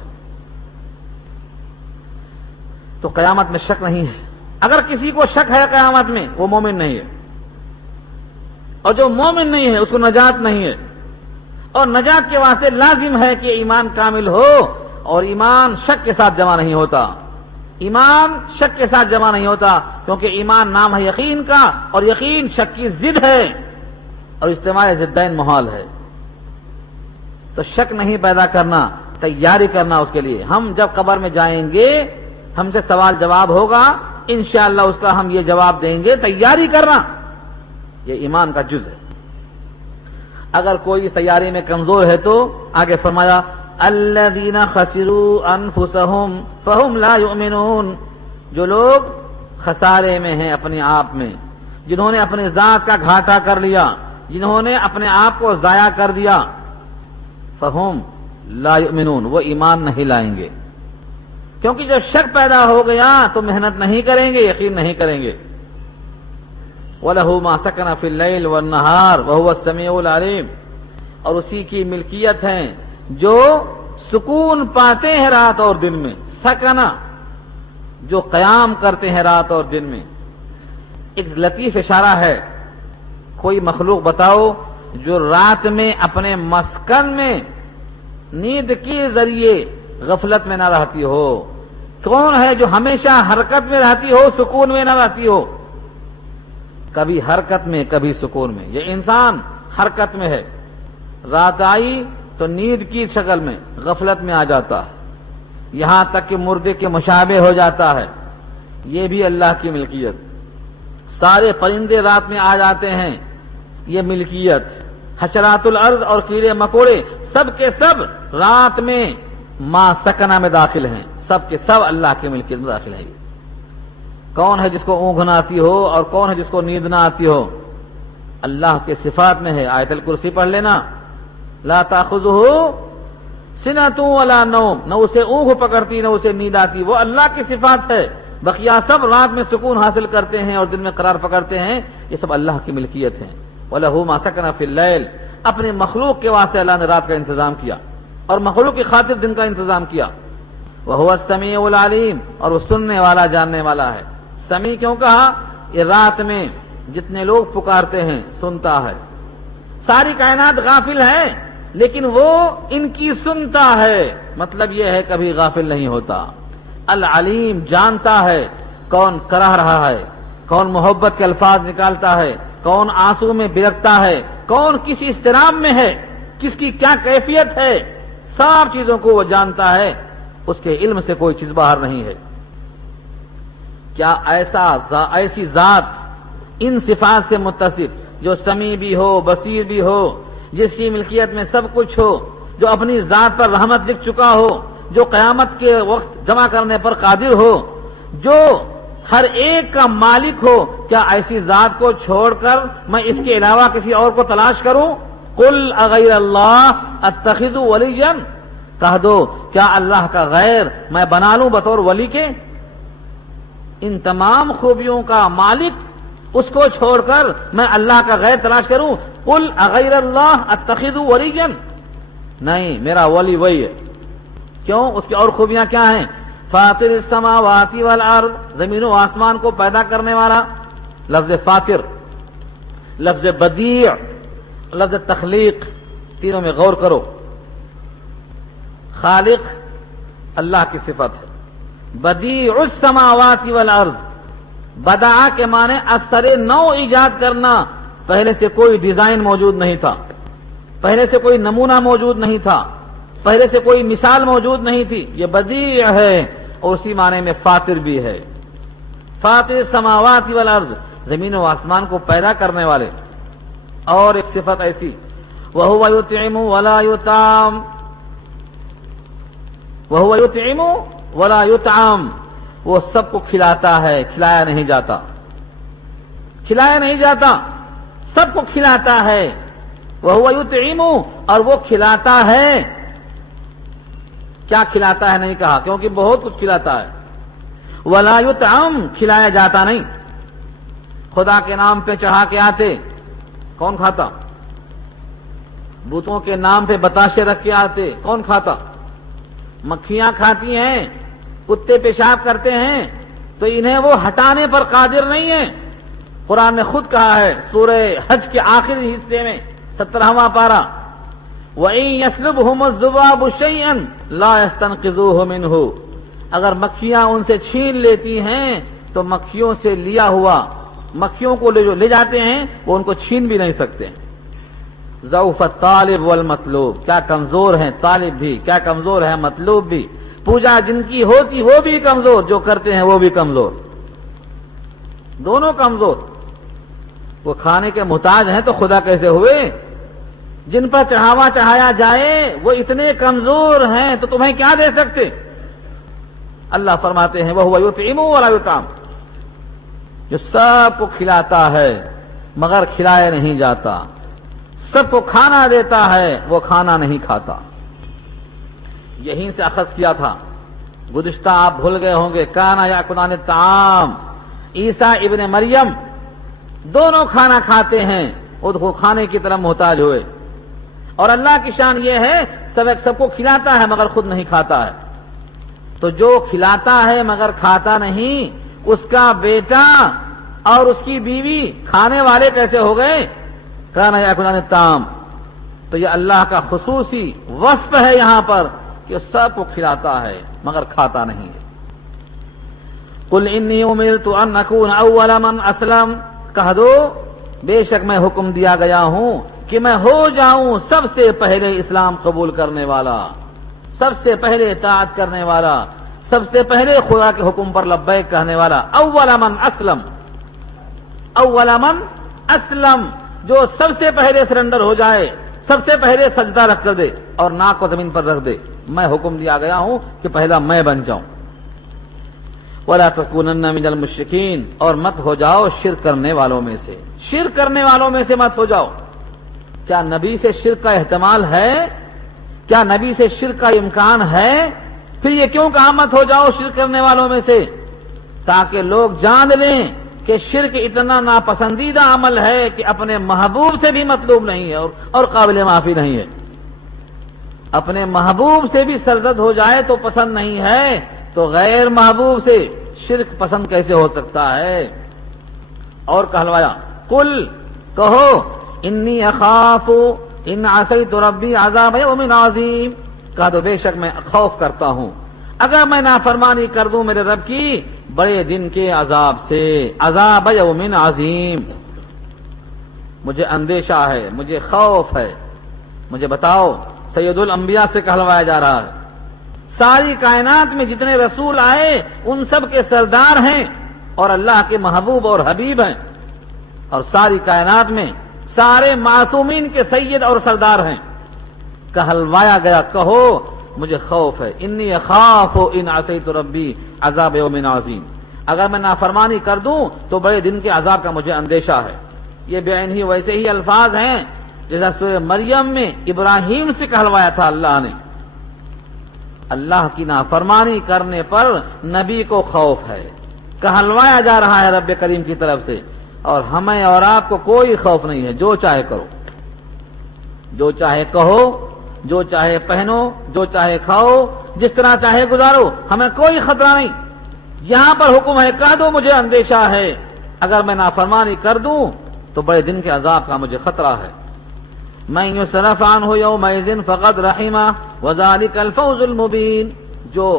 تو قیامت میں شک نہیں ہے، اگر کسی کو شک ہے قیامت میں وہ مومن نہیں ہے، اور جو مومن نہیں ہے اس کو نجات نہیں ہے۔ اور نجات کے واسطے لازم ہے کہ ایمان کامل ہو، اور ایمان شک کے ساتھ جمع نہیں ہوتا، ایمان شک کے ساتھ جمع نہیں ہوتا، کیونکہ ایمان نام ہے یقین کا، اور یقین شک کی ضد ہے، اور اجتماع ضدین محال ہے۔ تو شک نہیں پیدا کرنا، تیاری کرنا اس کے لیے۔ ہم جب قبر میں جائیں گے ہم سے سوال جواب ہوگا، انشاءاللہ اس کا ہم یہ جواب دیں گے، تیاری کرنا یہ ایمان کا جز ہے۔ اگر کوئی تیاری میں کمزور ہے تو آگے فرمایا الذین خسروا انفسهم فهم لا یؤمنون، جو لوگ خسارے میں ہیں اپنے آپ میں، جنہوں نے اپنے ذات کا گھاٹا کر لیا، جنہوں نے اپنے آپ کو ضائع کر دیا، فهم لا یؤمنون، وہ ایمان نہیں لائیں گے، کیونکہ جب شک پیدا ہو گیا تو محنت نہیں کریں گے، یقین نہیں کریں گے۔ وَلَهُ مَا سَكَنَ فِي اللَّيْلِ وَالنَّهَارِ وَهُوَ السَّمِيعُ الْعَلِيمُ، اور اسی کی ملکیت ہے جو سکون پاتے ہیں رات اور دن میں، سکنا جو قیام کرتے ہیں رات اور دن میں۔ ایک لطیف اشارہ ہے، کوئی مخلوق بتاؤ جو رات میں اپنے مسکن میں نیند کے ذریعے غفلت میں نہ رہتی ہو؟ کون ہے جو ہمیشہ حرکت میں رہتی ہو، سکون میں نہ رہتی ہو؟ کبھی حرکت میں کبھی سکون میں۔ یہ انسان حرکت میں ہے، رات آئی تو نیند کی شکل میں غفلت میں آ جاتا ہے، یہاں تک کہ مردے کے مشابہ ہو جاتا ہے۔ یہ بھی اللہ کی ملکیت۔ سارے پرندے رات میں آ جاتے ہیں، یہ ملکیت۔ حشرات الارض اور کیڑے مکوڑے سب کے سب رات میں ما سکنا میں داخل ہیں، سب کے سب اللہ کی ملکیت میں داخل ہیں۔ کون ہے جس کو اونگ نہ آتی ہو اور کون ہے جس کو نیند نہ آتی ہو؟ اللہ کے صفات میں ہے، آیت الکرسی پڑھ لینا، لا تاخذہ سنۃ ولا نوم، نہ اسے اونگ پکڑتی نہ اسے نیند آتی، وہ اللہ کی صفات ہے۔ بقیہ سب رات میں سکون حاصل کرتے ہیں اور دن میں قرار پکڑتے ہیں، یہ سب اللہ کی ملکیت ہیں۔ وَلَهُ مَا سَكَنَ فِي اللَّيْلِ، اپنے مخلوق کے واسطے اللہ نے رات کا انتظام کیا اور مخلوق کی خاطر دن کا انتظام کیا۔ وَهُوَ السَّمِيعُ الْعَلِيمُ، اور وہ سننے والا جاننے والا ہے۔ سمیع کیوں کہا؟ یہ رات میں جتنے لوگ پکارتے ہیں سنتا ہے۔ ساری کائنات غافل ہے لیکن وہ ان کی سنتا ہے، مطلب یہ ہے کبھی غافل نہیں ہوتا۔ العلیم، جانتا ہے کون کرا رہا ہے، کون محبت کے الفاظ نکالتا ہے، کون آنسو میں بلکتا ہے، کون کس اضطراب میں ہے، کس کی کیا کیفیت ہے، سب چیزوں کو وہ جانتا ہے، اس کے علم سے کوئی چیز باہر نہیں ہے۔ کیا ایسی ذات ان صفات سے متصف جو سمیع بھی ہو، بصیر بھی ہو، جس کی ملکیت میں سب کچھ ہو، جو اپنی ذات پر رحمت لکھ چکا ہو، جو قیامت کے وقت جمع کرنے پر قادر ہو، جو ہر ایک کا مالک ہو، کیا ایسی ذات کو چھوڑ کر میں اس کے علاوہ کسی اور کو تلاش کروں؟ قل اغیر اللہ اتخذ ولیا، کہہ دو کیا اللہ کا غیر میں بنا لوں بطور ولی کے؟ ان تمام خوبیوں کا مالک اس کو چھوڑ کر میں اللہ کا غیر تلاش کروں؟ قل اغیر اللہ اتخذ ولیا، نہیں، میرا ولی وہی ہے۔ کیوں؟ اس کی اور خوبیاں کیا ہیں؟ فاطر السماوات والارض، زمین و آسمان کو پیدا کرنے والا، لفظ فاطر، لفظ بدیع، لفظ تخلیق، تینوں میں غور کرو۔ خالق اللہ کی صفت ہے، بدیع السماوات والارض، بدع کے معنی اثر نو ایجاد کرنا، پہلے سے کوئی ڈیزائن موجود نہیں تھا، پہلے سے کوئی نمونہ موجود نہیں تھا، پہلے سے کوئی مثال موجود نہیں تھی، یہ بدیع ہے، اور اسی معنی میں فاطر بھی ہے۔ فاطر السماوات والارض، زمین و آسمان کو پیدا کرنے والے۔ اور ایک صفت ایسی، وَهُوَ يُطْعِمُ وَلَا يُطْعَمُ، وَهُوَ يُطْعِمُ وَلَا يُطْعَمُ، وہ سب کو کھلاتا ہے، کھلایا نہیں جاتا، کھلایا نہیں جاتا، سب کو کھلاتا ہے۔ وَهُوَ يُطْعِمُ، اور وہ کھلاتا ہے۔ کیا کھلاتا ہے نہیں کہا، کیونکہ بہت کچھ کھلاتا ہے۔ وَلَا يُطْعَمُ، کھلایا جاتا نہیں۔ خدا کے نام پہ چڑھا کے آتے، کون کھاتا؟ بتوں کے نام پہ بتاشے رکھ کے آتے، کون کھاتا؟ مکھیاں کھاتی ہیں، کتے پیشاب کرتے ہیں، تو انہیں وہ ہٹانے پر قادر نہیں ہے۔ قرآن نے خود کہا ہے سورہ حج کے آخری حصے میں 17واں پارہ، وَإِن يَسْلُبْهُمُ الذُّبَابُ شَيْئًا لَا يَسْتَنقِذُوهُ مِنْهُ، اگر مکھیاں ان سے چھین لیتی ہیں تو مکھیوں سے لیا ہوا، مکھیوں کو لے جاتے ہیں، وہ ان کو چھین بھی نہیں سکتے۔ ضعف الطالب والمطلوب، کیا کمزور ہیں طالب بھی، کیا کمزور ہے مطلوب بھی۔ پوجا جن کی ہوتی وہ بھی کمزور، جو کرتے ہیں وہ بھی کمزور، دونوں کمزور۔ وہ کھانے کے محتاج ہیں تو خدا کیسے ہوئے؟ جن پر چڑھاوا چڑھایا جائے وہ اتنے کمزور ہیں تو تمہیں کیا دے سکتے؟ اللہ فرماتے ہیں وَهُوَ يُطْعِمُ وَلَا يُطْعَمُ، جو سب کو کھلاتا ہے مگر کھلایا نہیں جاتا، سب کو کھانا دیتا ہے وہ کھانا نہیں کھاتا۔ یہیں سے اخذ کیا تھا، گزشتہ آپ بھول گئے ہوں گے، کانا یاکلان الطعام، عیسیٰ ابن مریم دونوں کھانا کھاتے ہیں، خود کو کھانے کی طرح محتاج ہوئے۔ اور اللہ کی شان یہ ہے سب کو کھلاتا ہے مگر خود نہیں کھاتا ہے۔ تو جو کھلاتا ہے مگر کھاتا نہیں، اس کا بیٹا اور اس کی بیوی کھانے والے کیسے ہو گئے؟ کانا یاکلان الطعام، تو یہ اللہ کا خصوصی وصف ہے یہاں پر کہ سب کو کھلاتا ہے مگر کھاتا نہیں ہے۔ قل انی امرت ان اکون اول من اسلم، کہہ دو بے شک میں حکم دیا گیا ہوں کہ میں ہو جاؤں سب سے پہلے اسلام قبول کرنے والا، سب سے پہلے اطاعت کرنے والا، سب سے پہلے خدا کے حکم پر لبیک کہنے والا۔ اول من اسلم، اول من اسلم، جو سب سے پہلے سرنڈر ہو جائے، سب سے پہلے سجدہ رکھ کر دے اور ناک کو زمین پر رکھ دے، میں حکم دیا گیا ہوں کہ پہلا میں بن جاؤں۔ وَلَا تَكُونَنَّ مِنَ الْمُشْرِكِينَ، اور مت ہو جاؤ شرک کرنے والوں میں سے، شرک کرنے والوں میں سے مت ہو جاؤ۔ کیا نبی سے شرک کا احتمال ہے؟ کیا نبی سے شرک کا امکان ہے؟ پھر یہ کیوں کہا مت ہو جاؤ شرک کرنے والوں میں سے؟ تاکہ لوگ جان لیں کہ شرک اتنا ناپسندیدہ عمل ہے کہ اپنے محبوب سے بھی مطلوب نہیں ہے اور قابل معافی نہیں ہے. اپنے محبوب سے بھی سرزد ہو جائے تو پسند نہیں ہے، تو غیر محبوب سے شرک پسند کیسے ہو سکتا ہے؟ اور کہلوایا قل کہو انی اخاف ان عصیت ربی عذاب یوم عظیم، کہا تو بے شک میں خوف کرتا ہوں اگر میں نافرمانی کر دوں میرے رب کی بڑے دن کے عذاب سے، عذاب یوم عظیم. مجھے اندیشہ ہے، مجھے خوف ہے. مجھے بتاؤ، سید الانبیاء سے کہلوایا جا رہا ہے، ساری کائنات میں جتنے رسول آئے ان سب کے سردار ہیں اور اللہ کے محبوب اور حبیب ہیں، اور ساری کائنات میں سارے معصومین کے سید اور سردار ہیں. کہلوایا گیا کہو مجھے خوف ہے، انی اخاف ان عصیت ربی عذاب یوم عظیم، اگر میں نافرمانی کر دوں تو بڑے دن کے عذاب کا مجھے اندیشہ ہے. یہ بے عین ہی ویسے ہی الفاظ ہیں جیسا سورہ مریم میں ابراہیم سے کہلوایا تھا اللہ نے. اللہ کی نافرمانی کرنے پر نبی کو خوف ہے، کہلوایا جا رہا ہے رب کریم کی طرف سے. اور ہمیں اور آپ کو کوئی خوف نہیں ہے، جو چاہے کرو، جو چاہے کہو، جو چاہے پہنو، جو چاہے کھاؤ، جس طرح چاہے گزارو، ہمیں کوئی خطرہ نہیں. یہاں پر حکم ہے کہہ دو مجھے اندیشہ ہے اگر میں نافرمانی کر دوں تو بڑے دن کے عذاب کا مجھے خطرہ ہے. من یصرف عنہ یومئذ فقد رحمہ وذلک الفوز المبین، جو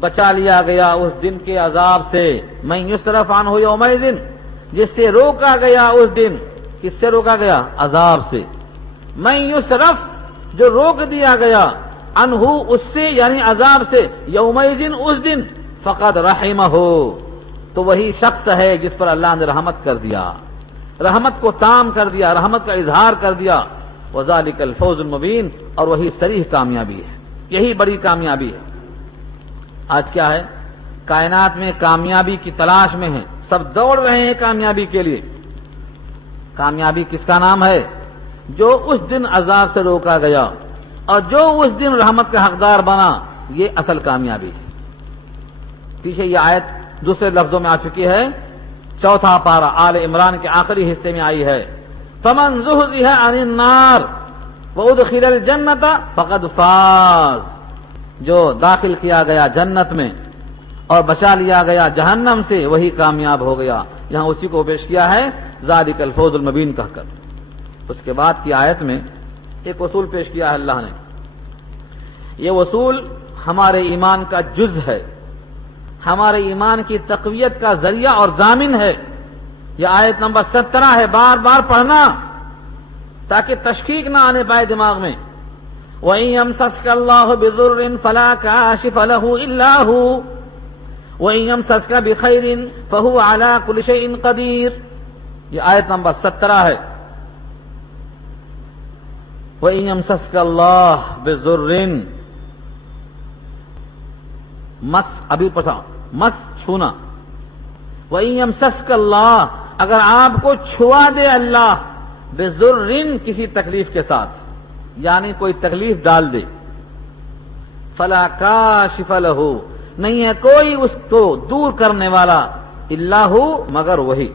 بچا لیا گیا اس دن کے عذاب سے. من یصرف عنہ یومئذ، جس سے روکا گیا اس دن. کس سے روکا گیا؟ عذاب سے. من یصرف، جو روک دیا گیا، عنہ اس سے یعنی عذاب سے، یومئذ اس دن، فقد رحمہ، تو وہی شخص ہے جس پر اللہ نے رحمت کر دیا، رحمت کو تام کر دیا، رحمت کا اظہار کر دیا. وذالک الفوز المبین، اور وہی صریح کامیابی ہے، یہی بڑی کامیابی ہے. آج کیا ہے؟ کائنات میں کامیابی کی تلاش میں ہیں، سب دوڑ رہے ہیں کامیابی کے لیے. کامیابی کس کا نام ہے؟ جو اس دن عذاب سے روکا گیا اور جو اس دن رحمت کا حقدار بنا، یہ اصل کامیابی ہے. پیچھے یہ آیت دوسرے لفظوں میں آ چکی ہے، چوتھا پارہ آل عمران کے آخری حصے میں آئی ہے، فمن زحزح عن النار وادخل الجنۃ فقد فاز، جو داخل کیا گیا جنت میں اور بچا لیا گیا جہنم سے وہی کامیاب ہو گیا. یہاں اسی کو پیش کیا ہے ذالک الفوز المبین کہہ کر. اس کے بعد کی آیت میں ایک اصول پیش کیا ہے اللہ نے. یہ اصول ہمارے ایمان کا جز ہے، ہمارے ایمان کی تقویت کا ذریعہ اور ضامن ہے. یہ آیت نمبر 17 ہے، بار بار پڑھنا تاکہ تشکیک نہ آنے پائے دماغ میں. وَإِن يَمْسَسْكَ اللَّهُ بِضُرٍّ فَلَا كَاشِفَ لَهُ إِلَّا هُوَ وَإِن يَمْسَسْكَ بِخَيْرٍ فَهُوَ عَلَى كُلِّ شَيْءٍ قَدِيرٌ. یہ آیت نمبر 17 ہے. وَإِن يَمْسَسْكَ اللَّهُ بِضُرٍّ، مس ابھی پڑھا، مس چھونا. وَإِن يَمْسَسْكَ اللَّهُ، اگر آپ کو چھوا دے اللہ، بِضُرٍّ کسی تکلیف کے ساتھ، یعنی کوئی تکلیف ڈال دے، فَلَا كَاشِفَ لَهُ، نہیں ہے کوئی اس کو دور کرنے والا، الا ہو مگر وہی.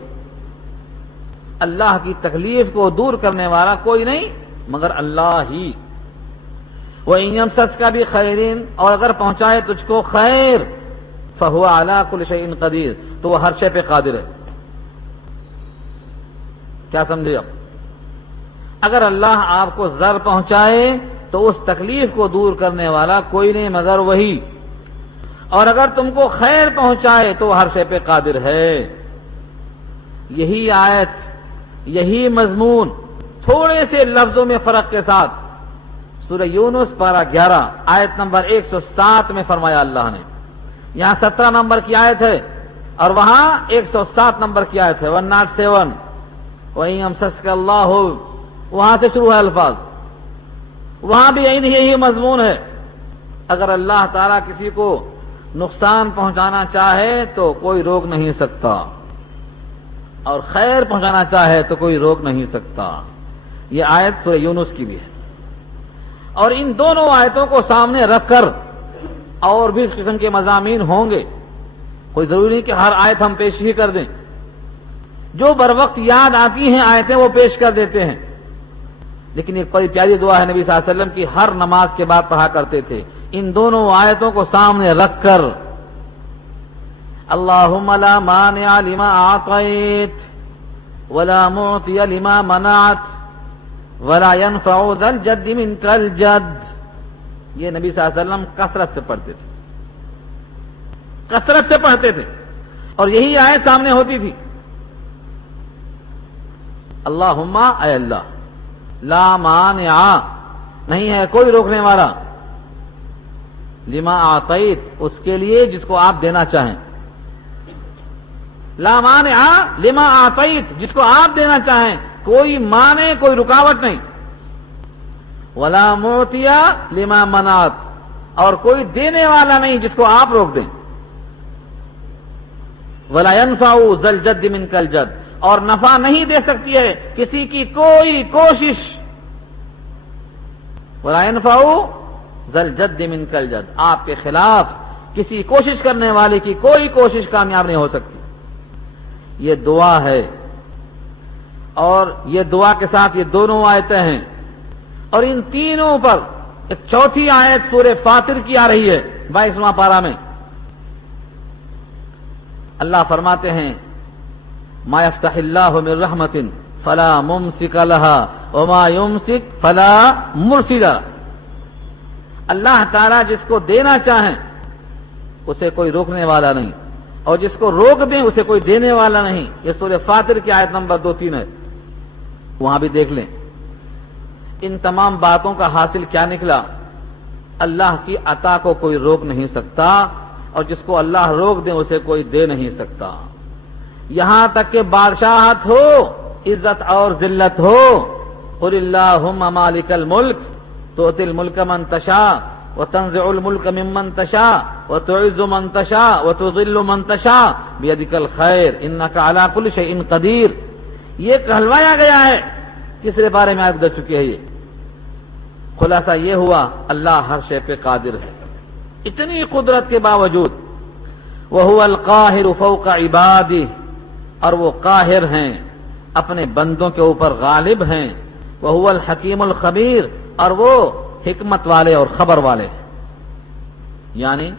اللہ کی تکلیف کو دور کرنے والا کوئی نہیں مگر اللہ ہی. وَإِن يَمْسَسْكَ بِخَيْرٍ، اور اگر پہنچائے تجھ کو خیر، فَهُوَ عَلَى كُلِّ شَيْءٍ قَدِيرٌ، تو وہ ہر شے پہ قادر ہے. کیا سمجھے؟ اب اگر اللہ آپ کو ضر پہنچائے تو اس تکلیف کو دور کرنے والا کوئی نہیں مگر وہی، اور اگر تم کو خیر پہنچائے تو ہر شے پہ قادر ہے. یہی آیت، یہی مضمون تھوڑے سے لفظوں میں فرق کے ساتھ سورہ یونس پارہ 11 آیت نمبر 107 میں فرمایا اللہ نے. یہاں 17 نمبر کی آیت ہے اور وہاں 107 نمبر کی آیت ہے، 107. وَإِن يَمْسَسْكَ اللَّهُ، وہاں سے شروع ہے الفاظ. وہاں بھی یہی مضمون ہے. اگر اللہ تعالیٰ کسی کو نقصان پہنچانا چاہے تو کوئی روک نہیں سکتا، اور خیر پہنچانا چاہے تو کوئی روک نہیں سکتا. یہ آیت سورہ یونس کی بھی ہے. اور ان دونوں آیتوں کو سامنے رکھ کر اور بھی اس قسم کے مضامین ہوں گے کوئی ضروری نہیں کہ ہر آیت ہم پیش ہی کر دیں، جو بر وقت یاد آتی ہیں آیتیں وہ پیش کر دیتے ہیں، لیکن ایک بڑی پیاری دعا ہے نبی صلی اللہ علیہ وسلم کی، ہر نماز کے بعد پڑھا کرتے تھے ان دونوں آیتوں کو سامنے رکھ کر، اللہم لا مانع لما اعطیت ولا معطی لما منعت ولا ينفع ذا الجد منک الجد. یہ نبی صلی اللہ علیہ وسلم کثرت سے پڑھتے تھے، کثرت سے پڑھتے تھے، اور یہی آیت سامنے ہوتی تھی، اللہم اے اللہ، لا مانع نہیں ہے کوئی روکنے والا، لما اعطیت اس کے لیے جس کو آپ دینا چاہیں، لا مانع لما اعطیت جس کو آپ دینا چاہیں، کوئی مانع کوئی رکاوٹ نہیں، ولا معطی لما منعت اور کوئی دینے والا نہیں جس کو آپ روک دیں، ولا ينفع ذا الجد منک الجد اور نفع نہیں دے سکتی ہے کسی کی کوئی کوشش، ولا ينفع ذا الجد منک الجد آپ کے خلاف کسی کوشش کرنے والے کی کوئی کوشش کامیاب نہیں ہو سکتی. یہ دعا ہے، اور یہ دعا کے ساتھ یہ دونوں آیتیں ہیں، اور ان تینوں پر ایک چوتھی آیت سورہ فاطر کی آ رہی ہے 22واں پارہ میں. اللہ فرماتے ہیں ما یفتح اللہ من رحمت فلا ممسک لها وما یمسک فلا مرسل. اللہ تعالیٰ جس کو دینا چاہیں اسے کوئی روکنے والا نہیں، اور جس کو روک دیں اسے کوئی دینے والا نہیں. یہ سورہ فاطر کی آیت نمبر 2-3 ہے، وہاں بھی دیکھ لیں. ان تمام باتوں کا حاصل کیا نکلا؟ اللہ کی عطا کو کوئی روک نہیں سکتا، اور جس کو اللہ روک دیں اسے کوئی دے نہیں سکتا. یہاں تک کہ بادشاہت ہو، عزت اور ذلت ہو، قل اللہم مالک الملک تؤتی الملک من تشاء وتنزع الملک ممن تشاء وتعز من تشاء وتذل من تشاء بیدک الخیر انک علی کل شیء قدیر. یہ کہلوایا گیا ہے، تیسرے بارے میں آیت گزر چکی ہے. یہ خلاصہ یہ ہوا اللہ ہر شے پہ قادر ہے، اتنی قدرت کے باوجود. وَهُوَ الْقَاهِرُ فَوْقَ عِبَادِهِ اور وہ قاہر ہیں، اپنے بندوں کے اوپر غالب ہیں. وَهُوَ الْحَكِيمُ الْخَبِيرُ اور وہ حکمت والے اور خبر والے ہیں. یعنی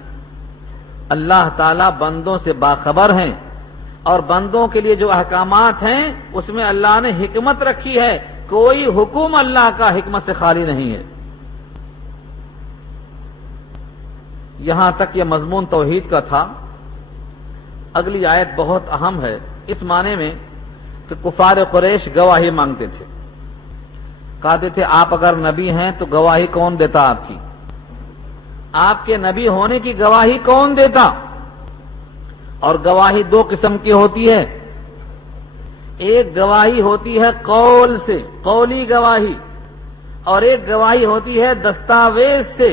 اللہ تعالی بندوں سے باخبر ہیں، اور بندوں کے لیے جو احکامات ہیں اس میں اللہ نے حکمت رکھی ہے. کوئی حکم اللہ کا حکمت سے خالی نہیں ہے. یہاں تک یہ مضمون توحید کا تھا. اگلی آیت بہت اہم ہے اس معنی میں کہ کفار قریش گواہی مانگتے تھے، کہتے تھے آپ اگر نبی ہیں تو گواہی کون دیتا؟ آپ کی، آپ کے نبی ہونے کی گواہی کون دیتا؟ اور گواہی دو قسم کی ہوتی ہے، ایک گواہی ہوتی ہے قول سے، قولی گواہی، اور ایک گواہی ہوتی ہے دستاویز سے،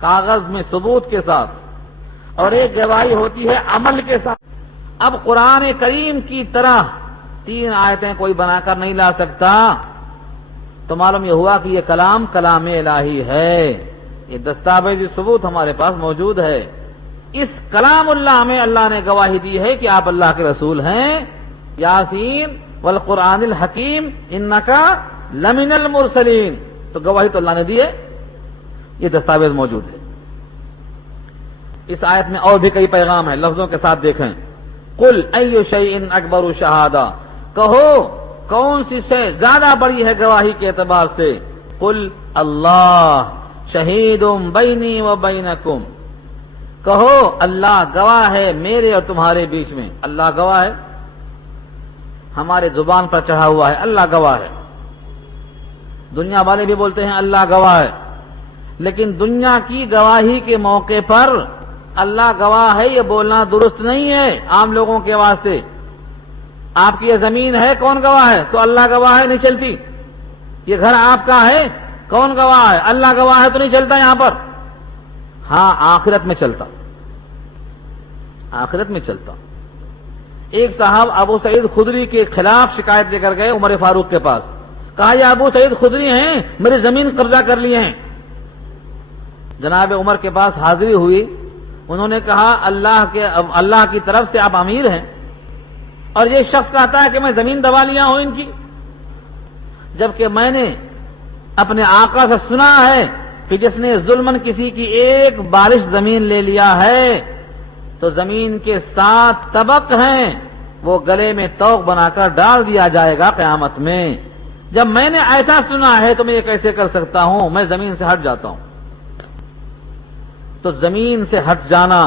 کاغذ میں ثبوت کے ساتھ، اور ایک گواہی ہوتی ہے عمل کے ساتھ. اب قرآن کریم کی طرح 3 آیتیں کوئی بنا کر نہیں لا سکتا. تو معلوم یہ ہوا کہ یہ کلام الہی ہے، یہ دستاویزی ثبوت ہمارے پاس موجود ہے. اس کلام اللہ میں اللہ نے گواہی دی ہے کہ آپ اللہ کے رسول ہیں. یاسین والقرآن الحکیم انکا لمن المرسلین، تو گواہی تو اللہ نے دی ہے، یہ دستاویز موجود ہے. اس آیت میں اور بھی کئی پیغام ہیں، لفظوں کے ساتھ دیکھیں. قل ای شیء اکبر شہادہ، کہو کون سی سے زیادہ بڑی ہے گواہی کے اعتبار سے؟ قل اللہ شہید بینی و بینکم، کہو اللہ گواہ ہے میرے اور تمہارے بیچ میں. اللہ گواہ ہے، ہمارے زبان پر چڑھا ہوا ہے اللہ گواہ ہے. دنیا والے بھی بولتے ہیں اللہ گواہ ہے، لیکن دنیا کی گواہی کے موقع پر اللہ گواہ ہے یہ بولنا درست نہیں ہے عام لوگوں کے واسطے. آپ کی یہ زمین ہے کون گواہ ہے؟ تو اللہ گواہ ہے، نہیں چلتی. یہ گھر آپ کا ہے کون گواہ ہے؟ اللہ گواہ ہے، تو نہیں چلتا یہاں پر. ہاں آخرت میں چلتا، آخرت میں چلتا. ایک صاحب ابو سعید خدری کے خلاف شکایت لے کر گئے عمر فاروق کے پاس، کہا یہ ابو سعید خدری ہیں میری زمین قبضہ کر لیے ہیں. جناب عمر کے پاس حاضری ہوئی انہوں نے کہا اللہ کی طرف سے آپ امیر ہیں، اور یہ شخص کہتا ہے کہ میں زمین دبا لیا ہوں ان کی، جبکہ میں نے اپنے آقا سے سنا ہے کہ جس نے ظلمن کسی کی ایک بارش زمین لے لیا ہے تو زمین کے 7 طبق ہیں، وہ گلے میں توق بنا کر ڈال دیا جائے گا قیامت میں۔ جب میں نے ایسا سنا ہے تو میں یہ کیسے کر سکتا ہوں، میں زمین سے ہٹ جاتا ہوں۔ تو زمین سے ہٹ جانا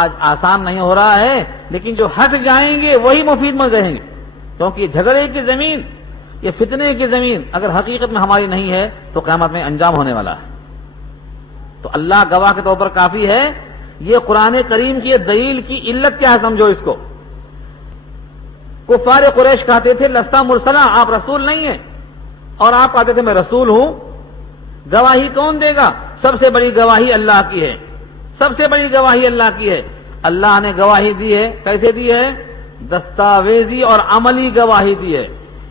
آج آسان نہیں ہو رہا ہے، لیکن جو ہٹ جائیں گے وہی مفید مند رہیں گے، کیونکہ جھگڑے کی زمین، یہ فتنے کی زمین اگر حقیقت میں ہماری نہیں ہے تو قیامت میں انجام ہونے والا ہے۔ تو اللہ گواہ کے طور پر کافی ہے۔ یہ قرآن کریم کی دلیل کی علت کیا ہے سمجھو اس کو۔ کفار قریش کہتے تھے لستا مرسلا، آپ رسول نہیں ہیں، اور آپ کہتے تھے میں رسول ہوں۔ گواہی کون دے گا؟ سب سے بڑی گواہی اللہ کی ہے، سب سے بڑی گواہی اللہ کی ہے۔ اللہ نے گواہی دی ہے، کیسے دی ہے؟ دستاویزی اور عملی گواہی دی ہے۔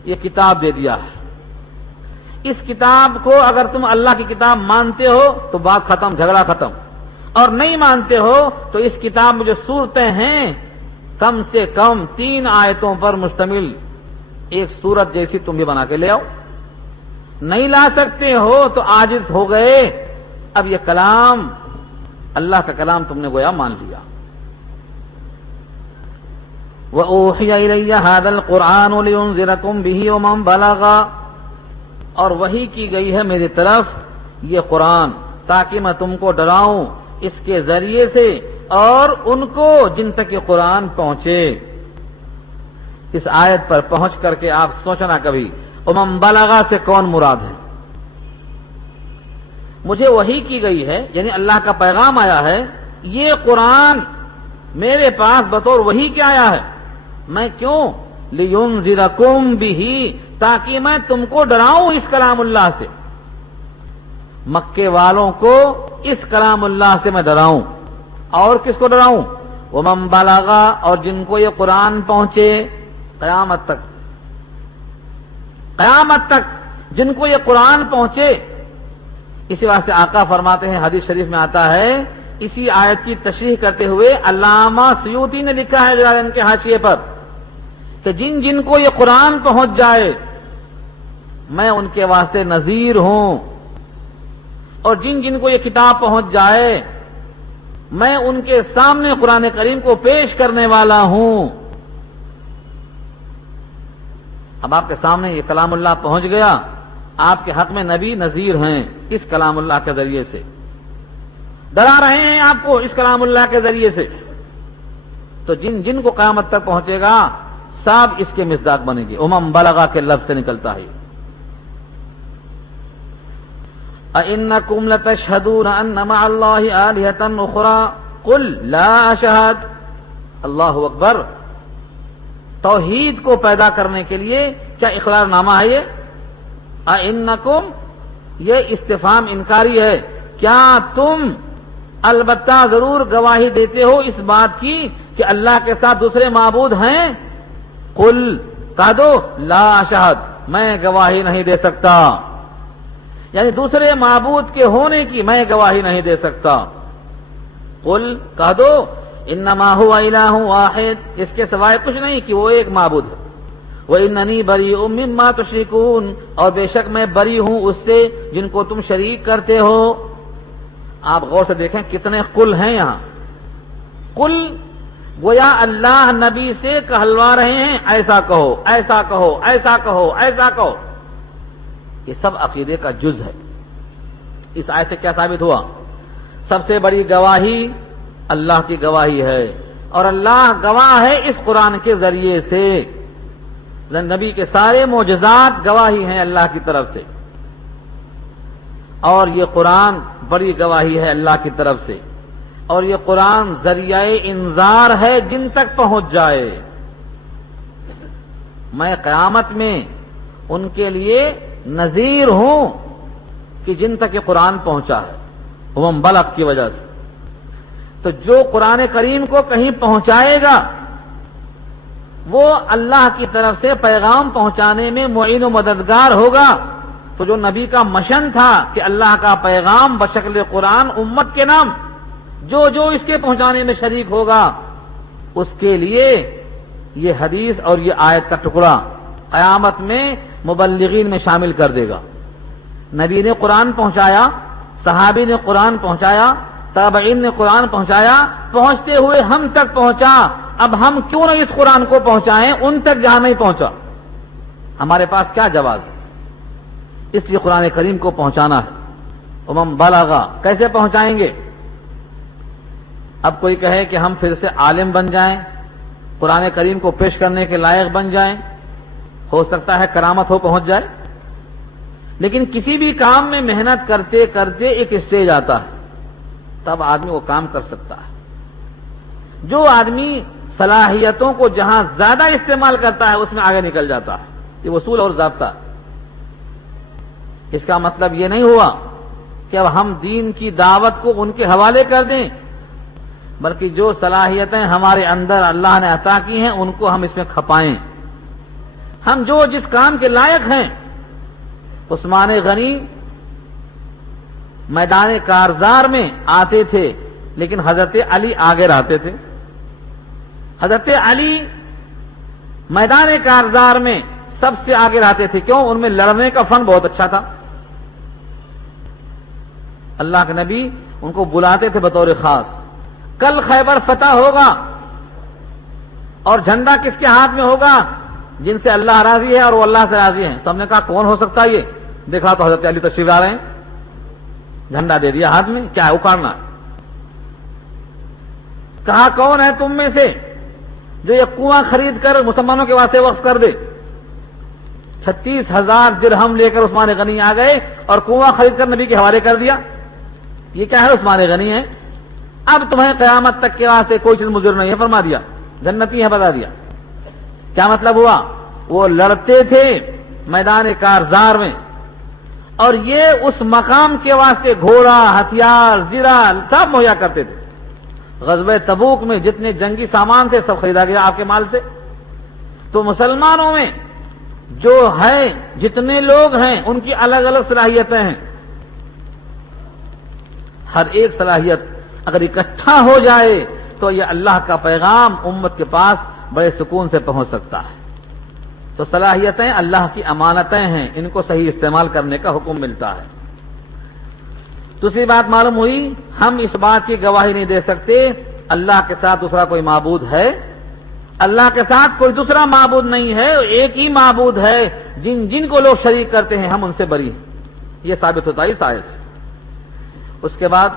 یہ کتاب دے دیا ہے، اس کتاب کو اگر تم اللہ کی کتاب مانتے ہو تو بات ختم، جھگڑا ختم، اور نہیں مانتے ہو تو اس کتاب میں جو صورتیں ہیں کم سے کم 3 آیتوں پر مشتمل ایک سورت جیسی تم بھی بنا کے لے آؤ۔ نہیں لا سکتے ہو تو عاجز ہو گئے، اب یہ کلام اللہ کا کلام تم نے گویا مان لیا۔ وَأُوحِيَ إِلَيَّ هَذَا الْقُرْآنُ لِيُنذِرَكُمْ بِهِ وَمَنْ بَلَغَ، اور وحی کی گئی ہے میری طرف یہ قرآن تاکہ میں تم کو ڈراؤں اس کے ذریعے سے اور ان کو جن تک یہ قرآن پہنچے۔ اس آیت پر پہنچ کر کے آپ سوچنا کبھی وَمَنْ بَلَغَ سے کون مراد ہے؟ مجھے وحی کی گئی ہے یعنی اللہ کا پیغام آیا ہے، یہ قرآن میرے پاس بطور وحی کیا آیا ہے؟ میں کیوں؟ لِيُنذِرَكُمْ بِهِ، تاکہ میں تم کو ڈراؤں اس کلام اللہ سے، مکے والوں کو اس کلام اللہ سے میں ڈراؤں۔ اور کس کو ڈراؤں؟ وَمَنْ بَلَغَ، اور جن کو یہ قرآن پہنچے قیامت تک، قیامت تک جن کو یہ قرآن پہنچے۔ اسی واسطے آقا فرماتے ہیں، حدیث شریف میں آتا ہے، اسی آیت کی تشریح کرتے ہوئے علامہ سیوطی نے لکھا ہے جلالین کے حاشیے پر کہ جن جن کو یہ قرآن پہنچ جائے میں ان کے واسطے نذیر ہوں، اور جن جن کو یہ کتاب پہنچ جائے میں ان کے سامنے قرآن کریم کو پیش کرنے والا ہوں۔ اب آپ کے سامنے یہ کلام اللہ پہنچ گیا، آپ کے حق میں نبی نذیر ہیں اس کلام اللہ کے ذریعے سے، ڈرا رہے ہیں آپ کو اس کلام اللہ کے ذریعے سے۔ تو جن جن کو قیامت تک پہنچے گا سب اس کے مصداق بنے گے۔ امم بلغا کے لفظ سے نکلتا ہے۔ أَإِنَّكُمْ لَتَشْهَدُونَ أَنَّ مَعَ اللَّهِ آلِهَةً أُخْرَى قُلْ لَا أَشْهَدُ۔ اللہ اکبر۔ توحید کو پیدا کرنے کے لیے کیا اقرار نامہ ہے یہ؟ أَإِنَّكُمْ، یہ استفہام انکاری ہے، کیا تم البتہ ضرور گواہی دیتے ہو اس بات کی کہ اللہ کے ساتھ دوسرے معبود ہیں؟ قل، کہہ دو، لا اشہد، میں گواہی نہیں دے سکتا، یعنی دوسرے معبود کے ہونے کی میں گواہی نہیں دے سکتا۔ قل، کہہ دو، انما هو الہ واحد، اس کے سوائے کچھ نہیں کہ وہ ایک معبود ہے۔ وَإِنَّنِي بَرِيءٌ مِّمَّا تُشْرِكُونَ، اور بے شک میں بری ہوں اس سے جن کو تم شریک کرتے ہو۔ آپ غور سے دیکھیں کتنے قل ہیں یہاں۔ قل گویا اللہ نبی سے کہلوا رہے ہیں ایسا کہو، ایسا کہو، ایسا کہو، ایسا کہو۔ یہ سب عقیدے کا جز ہے۔ اس آیت سے کیا ثابت ہوا؟ سب سے بڑی گواہی اللہ کی گواہی ہے، اور اللہ گواہ ہے اس قرآن کے ذریعے سے۔ نبی کے سارے معجزات گواہی ہیں اللہ کی طرف سے، اور یہ قرآن بڑی گواہی ہے اللہ کی طرف سے، اور یہ قرآن ذریعہ انذار ہے جن تک پہنچ جائے۔ میں قیامت میں ان کے لیے نذیر ہوں کہ جن تک یہ قرآن پہنچا ہے، ہم بلغ کی وجہ سے۔ تو جو قرآن کریم کو کہیں پہنچائے گا وہ اللہ کی طرف سے پیغام پہنچانے میں معین و مددگار ہوگا۔ تو جو نبی کا مشن تھا کہ اللہ کا پیغام بشکل قرآن امت کے نام جو اس کے پہنچانے میں شریک ہوگا اس کے لیے یہ حدیث اور یہ آیت کا ٹکڑا قیامت میں مبلغین میں شامل کر دے گا۔ نبی نے قرآن پہنچایا، صحابی نے قرآن پہنچایا، تابعین نے قرآن پہنچایا، پہنچتے ہوئے ہم تک پہنچا، اب ہم کیوں نہ اس قرآن کو پہنچائیں ان تک جہاں نہیں پہنچا؟ ہمارے پاس کیا جواز ہے؟ اس لیے قرآن کریم کو پہنچانا ہے۔ امم بلغا کیسے پہنچائیں گے؟ اب کوئی کہے کہ ہم پھر سے عالم بن جائیں، قرآن کریم کو پیش کرنے کے لائق بن جائیں، ہو سکتا ہے کرامت ہو پہنچ جائے، لیکن کسی بھی کام میں محنت کرتے کرتے ایک اسٹیج آتا ہے، تب آدمی وہ کام کر سکتا ہے۔ جو آدمی صلاحیتوں کو جہاں زیادہ استعمال کرتا ہے اس میں آگے نکل جاتا ہے، یہ اصول اور ضابطہ۔ اس کا مطلب یہ نہیں ہوا کہ اب ہم دین کی دعوت کو ان کے حوالے کر دیں، بلکہ جو صلاحیتیں ہمارے اندر اللہ نے عطا کی ہیں ان کو ہم اس میں کھپائیں۔ ہم جو جس کام کے لائق ہیں، عثمان غنی میدان کارزار میں آتے تھے لیکن حضرت علی آگے رہتے تھے۔ حضرت علی میدان کارزار میں سب سے آگے رہتے تھے، کیوں؟ ان میں لڑنے کا فن بہت اچھا تھا۔ اللہ کے نبی ان کو بلاتے تھے بطور خاص، کل خیبر فتح ہوگا اور جھنڈا کس کے ہاتھ میں ہوگا؟ جن سے اللہ راضی ہے اور وہ اللہ سے راضی ہیں۔ تو ہم نے کہا کون ہو سکتا ہے یہ؟ دیکھا تو حضرت علی تشریف لا رہے ہیں، جھنڈا دے دیا ہاتھ میں، کیا ہے اکھاڑنا؟ کہا کون ہے تم میں سے جو یہ کنواں خرید کر مسلمانوں کے واسطے وقف کر دے؟ 36,000 درہم لے کر عثمان غنی آ گئے اور کنواں خرید کر نبی کے حوالے کر دیا۔ یہ کیا ہے؟ عثمان غنی ہے، اب تمہیں قیامت تک کے واسطے کوئی چیز مضر نہیں ہے، فرما دیا، جنتی ہے، بتا دیا۔ کیا مطلب ہوا؟ وہ لڑتے تھے میدان کارزار میں، اور یہ اس مقام کے واسطے گھوڑا، ہتھیار، زرہ سب مہیا کرتے تھے۔ غزوہ تبوک میں جتنے جنگی سامان تھے سب خریدا گیا آپ کے مال سے۔ تو مسلمانوں میں جو ہے جتنے لوگ ہیں ان کی الگ الگ صلاحیتیں ہیں، ہر ایک صلاحیت اگر اکٹھا ہو جائے تو یہ اللہ کا پیغام امت کے پاس بڑے سکون سے پہنچ سکتا ہے۔ تو صلاحیتیں اللہ کی امانتیں ہیں، ان کو صحیح استعمال کرنے کا حکم ملتا ہے۔ دوسری بات معلوم ہوئی، ہم اس بات کی گواہی نہیں دے سکتے اللہ کے ساتھ دوسرا کوئی معبود ہے۔ اللہ کے ساتھ کوئی دوسرا معبود نہیں ہے، ایک ہی معبود ہے، جن کو لوگ شریک کرتے ہیں ہم ان سے بری ہیں، یہ ثابت ہوتا ہے اس آیت سے۔ اس کے بعد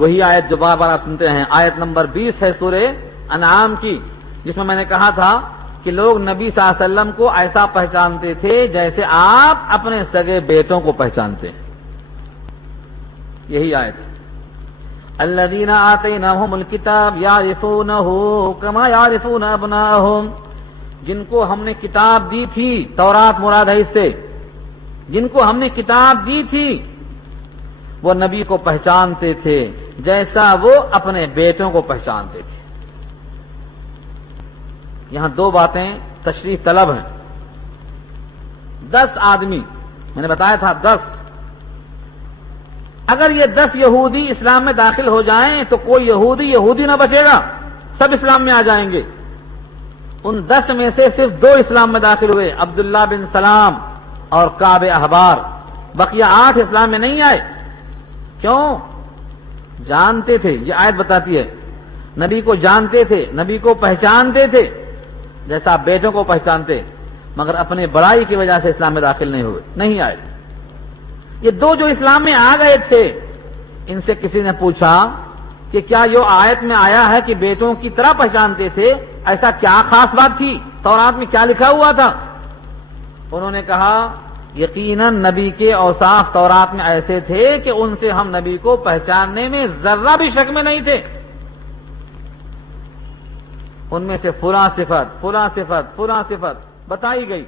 وہی آیت جو بار بار آپ سنتے ہیں، آیت نمبر 20 ہے سورہ انعام کی، جس میں نے کہا تھا کہ لوگ نبی صلی اللہ علیہ وسلم کو ایسا پہچانتے تھے جیسے آپ اپنے سگے بیٹوں کو پہچانتے ہیں۔ یہی آیت ہے، الذین آتیناہم الکتاب یعرفونہ کما یعرفون ابناءہم، جن کو ہم نے کتاب دی تھی، تورات مراد ہے اس سے، جن کو ہم نے کتاب دی تھی وہ نبی کو پہچانتے تھے جیسا وہ اپنے بیٹوں کو پہچانتے تھے۔ یہاں دو باتیں تشریح طلب ہیں۔ 10 آدمی، میں نے بتایا تھا 10، اگر یہ 10 یہودی اسلام میں داخل ہو جائیں تو کوئی یہودی نہ بچے گا، سب اسلام میں آ جائیں گے۔ ان 10 میں سے صرف 2 اسلام میں داخل ہوئے، عبداللہ بن سلام اور کعب احبار، بقیہ 8 اسلام میں نہیں آئے۔ کیوں؟ جانتے تھے، یہ آیت بتاتی ہے، نبی کو جانتے تھے، نبی کو پہچانتے تھے جیسا بیٹوں کو پہچانتے، مگر اپنے بڑائی کی وجہ سے اسلام میں داخل نہیں ہوئے، نہیں آئے۔ یہ 2 جو اسلام میں آ گئے تھے، ان سے کسی نے پوچھا کہ کیا یہ آیت میں آیا ہے کہ بیٹوں کی طرح پہچانتے تھے، ایسا کیا خاص بات تھی؟ تورات میں کیا لکھا ہوا تھا؟ انہوں نے کہا یقیناً نبی کے اوصاف تورات میں ایسے تھے کہ ان سے ہم نبی کو پہچاننے میں ذرہ بھی شک میں نہیں تھے۔ ان میں سے فلاں صفت بتائی گئی۔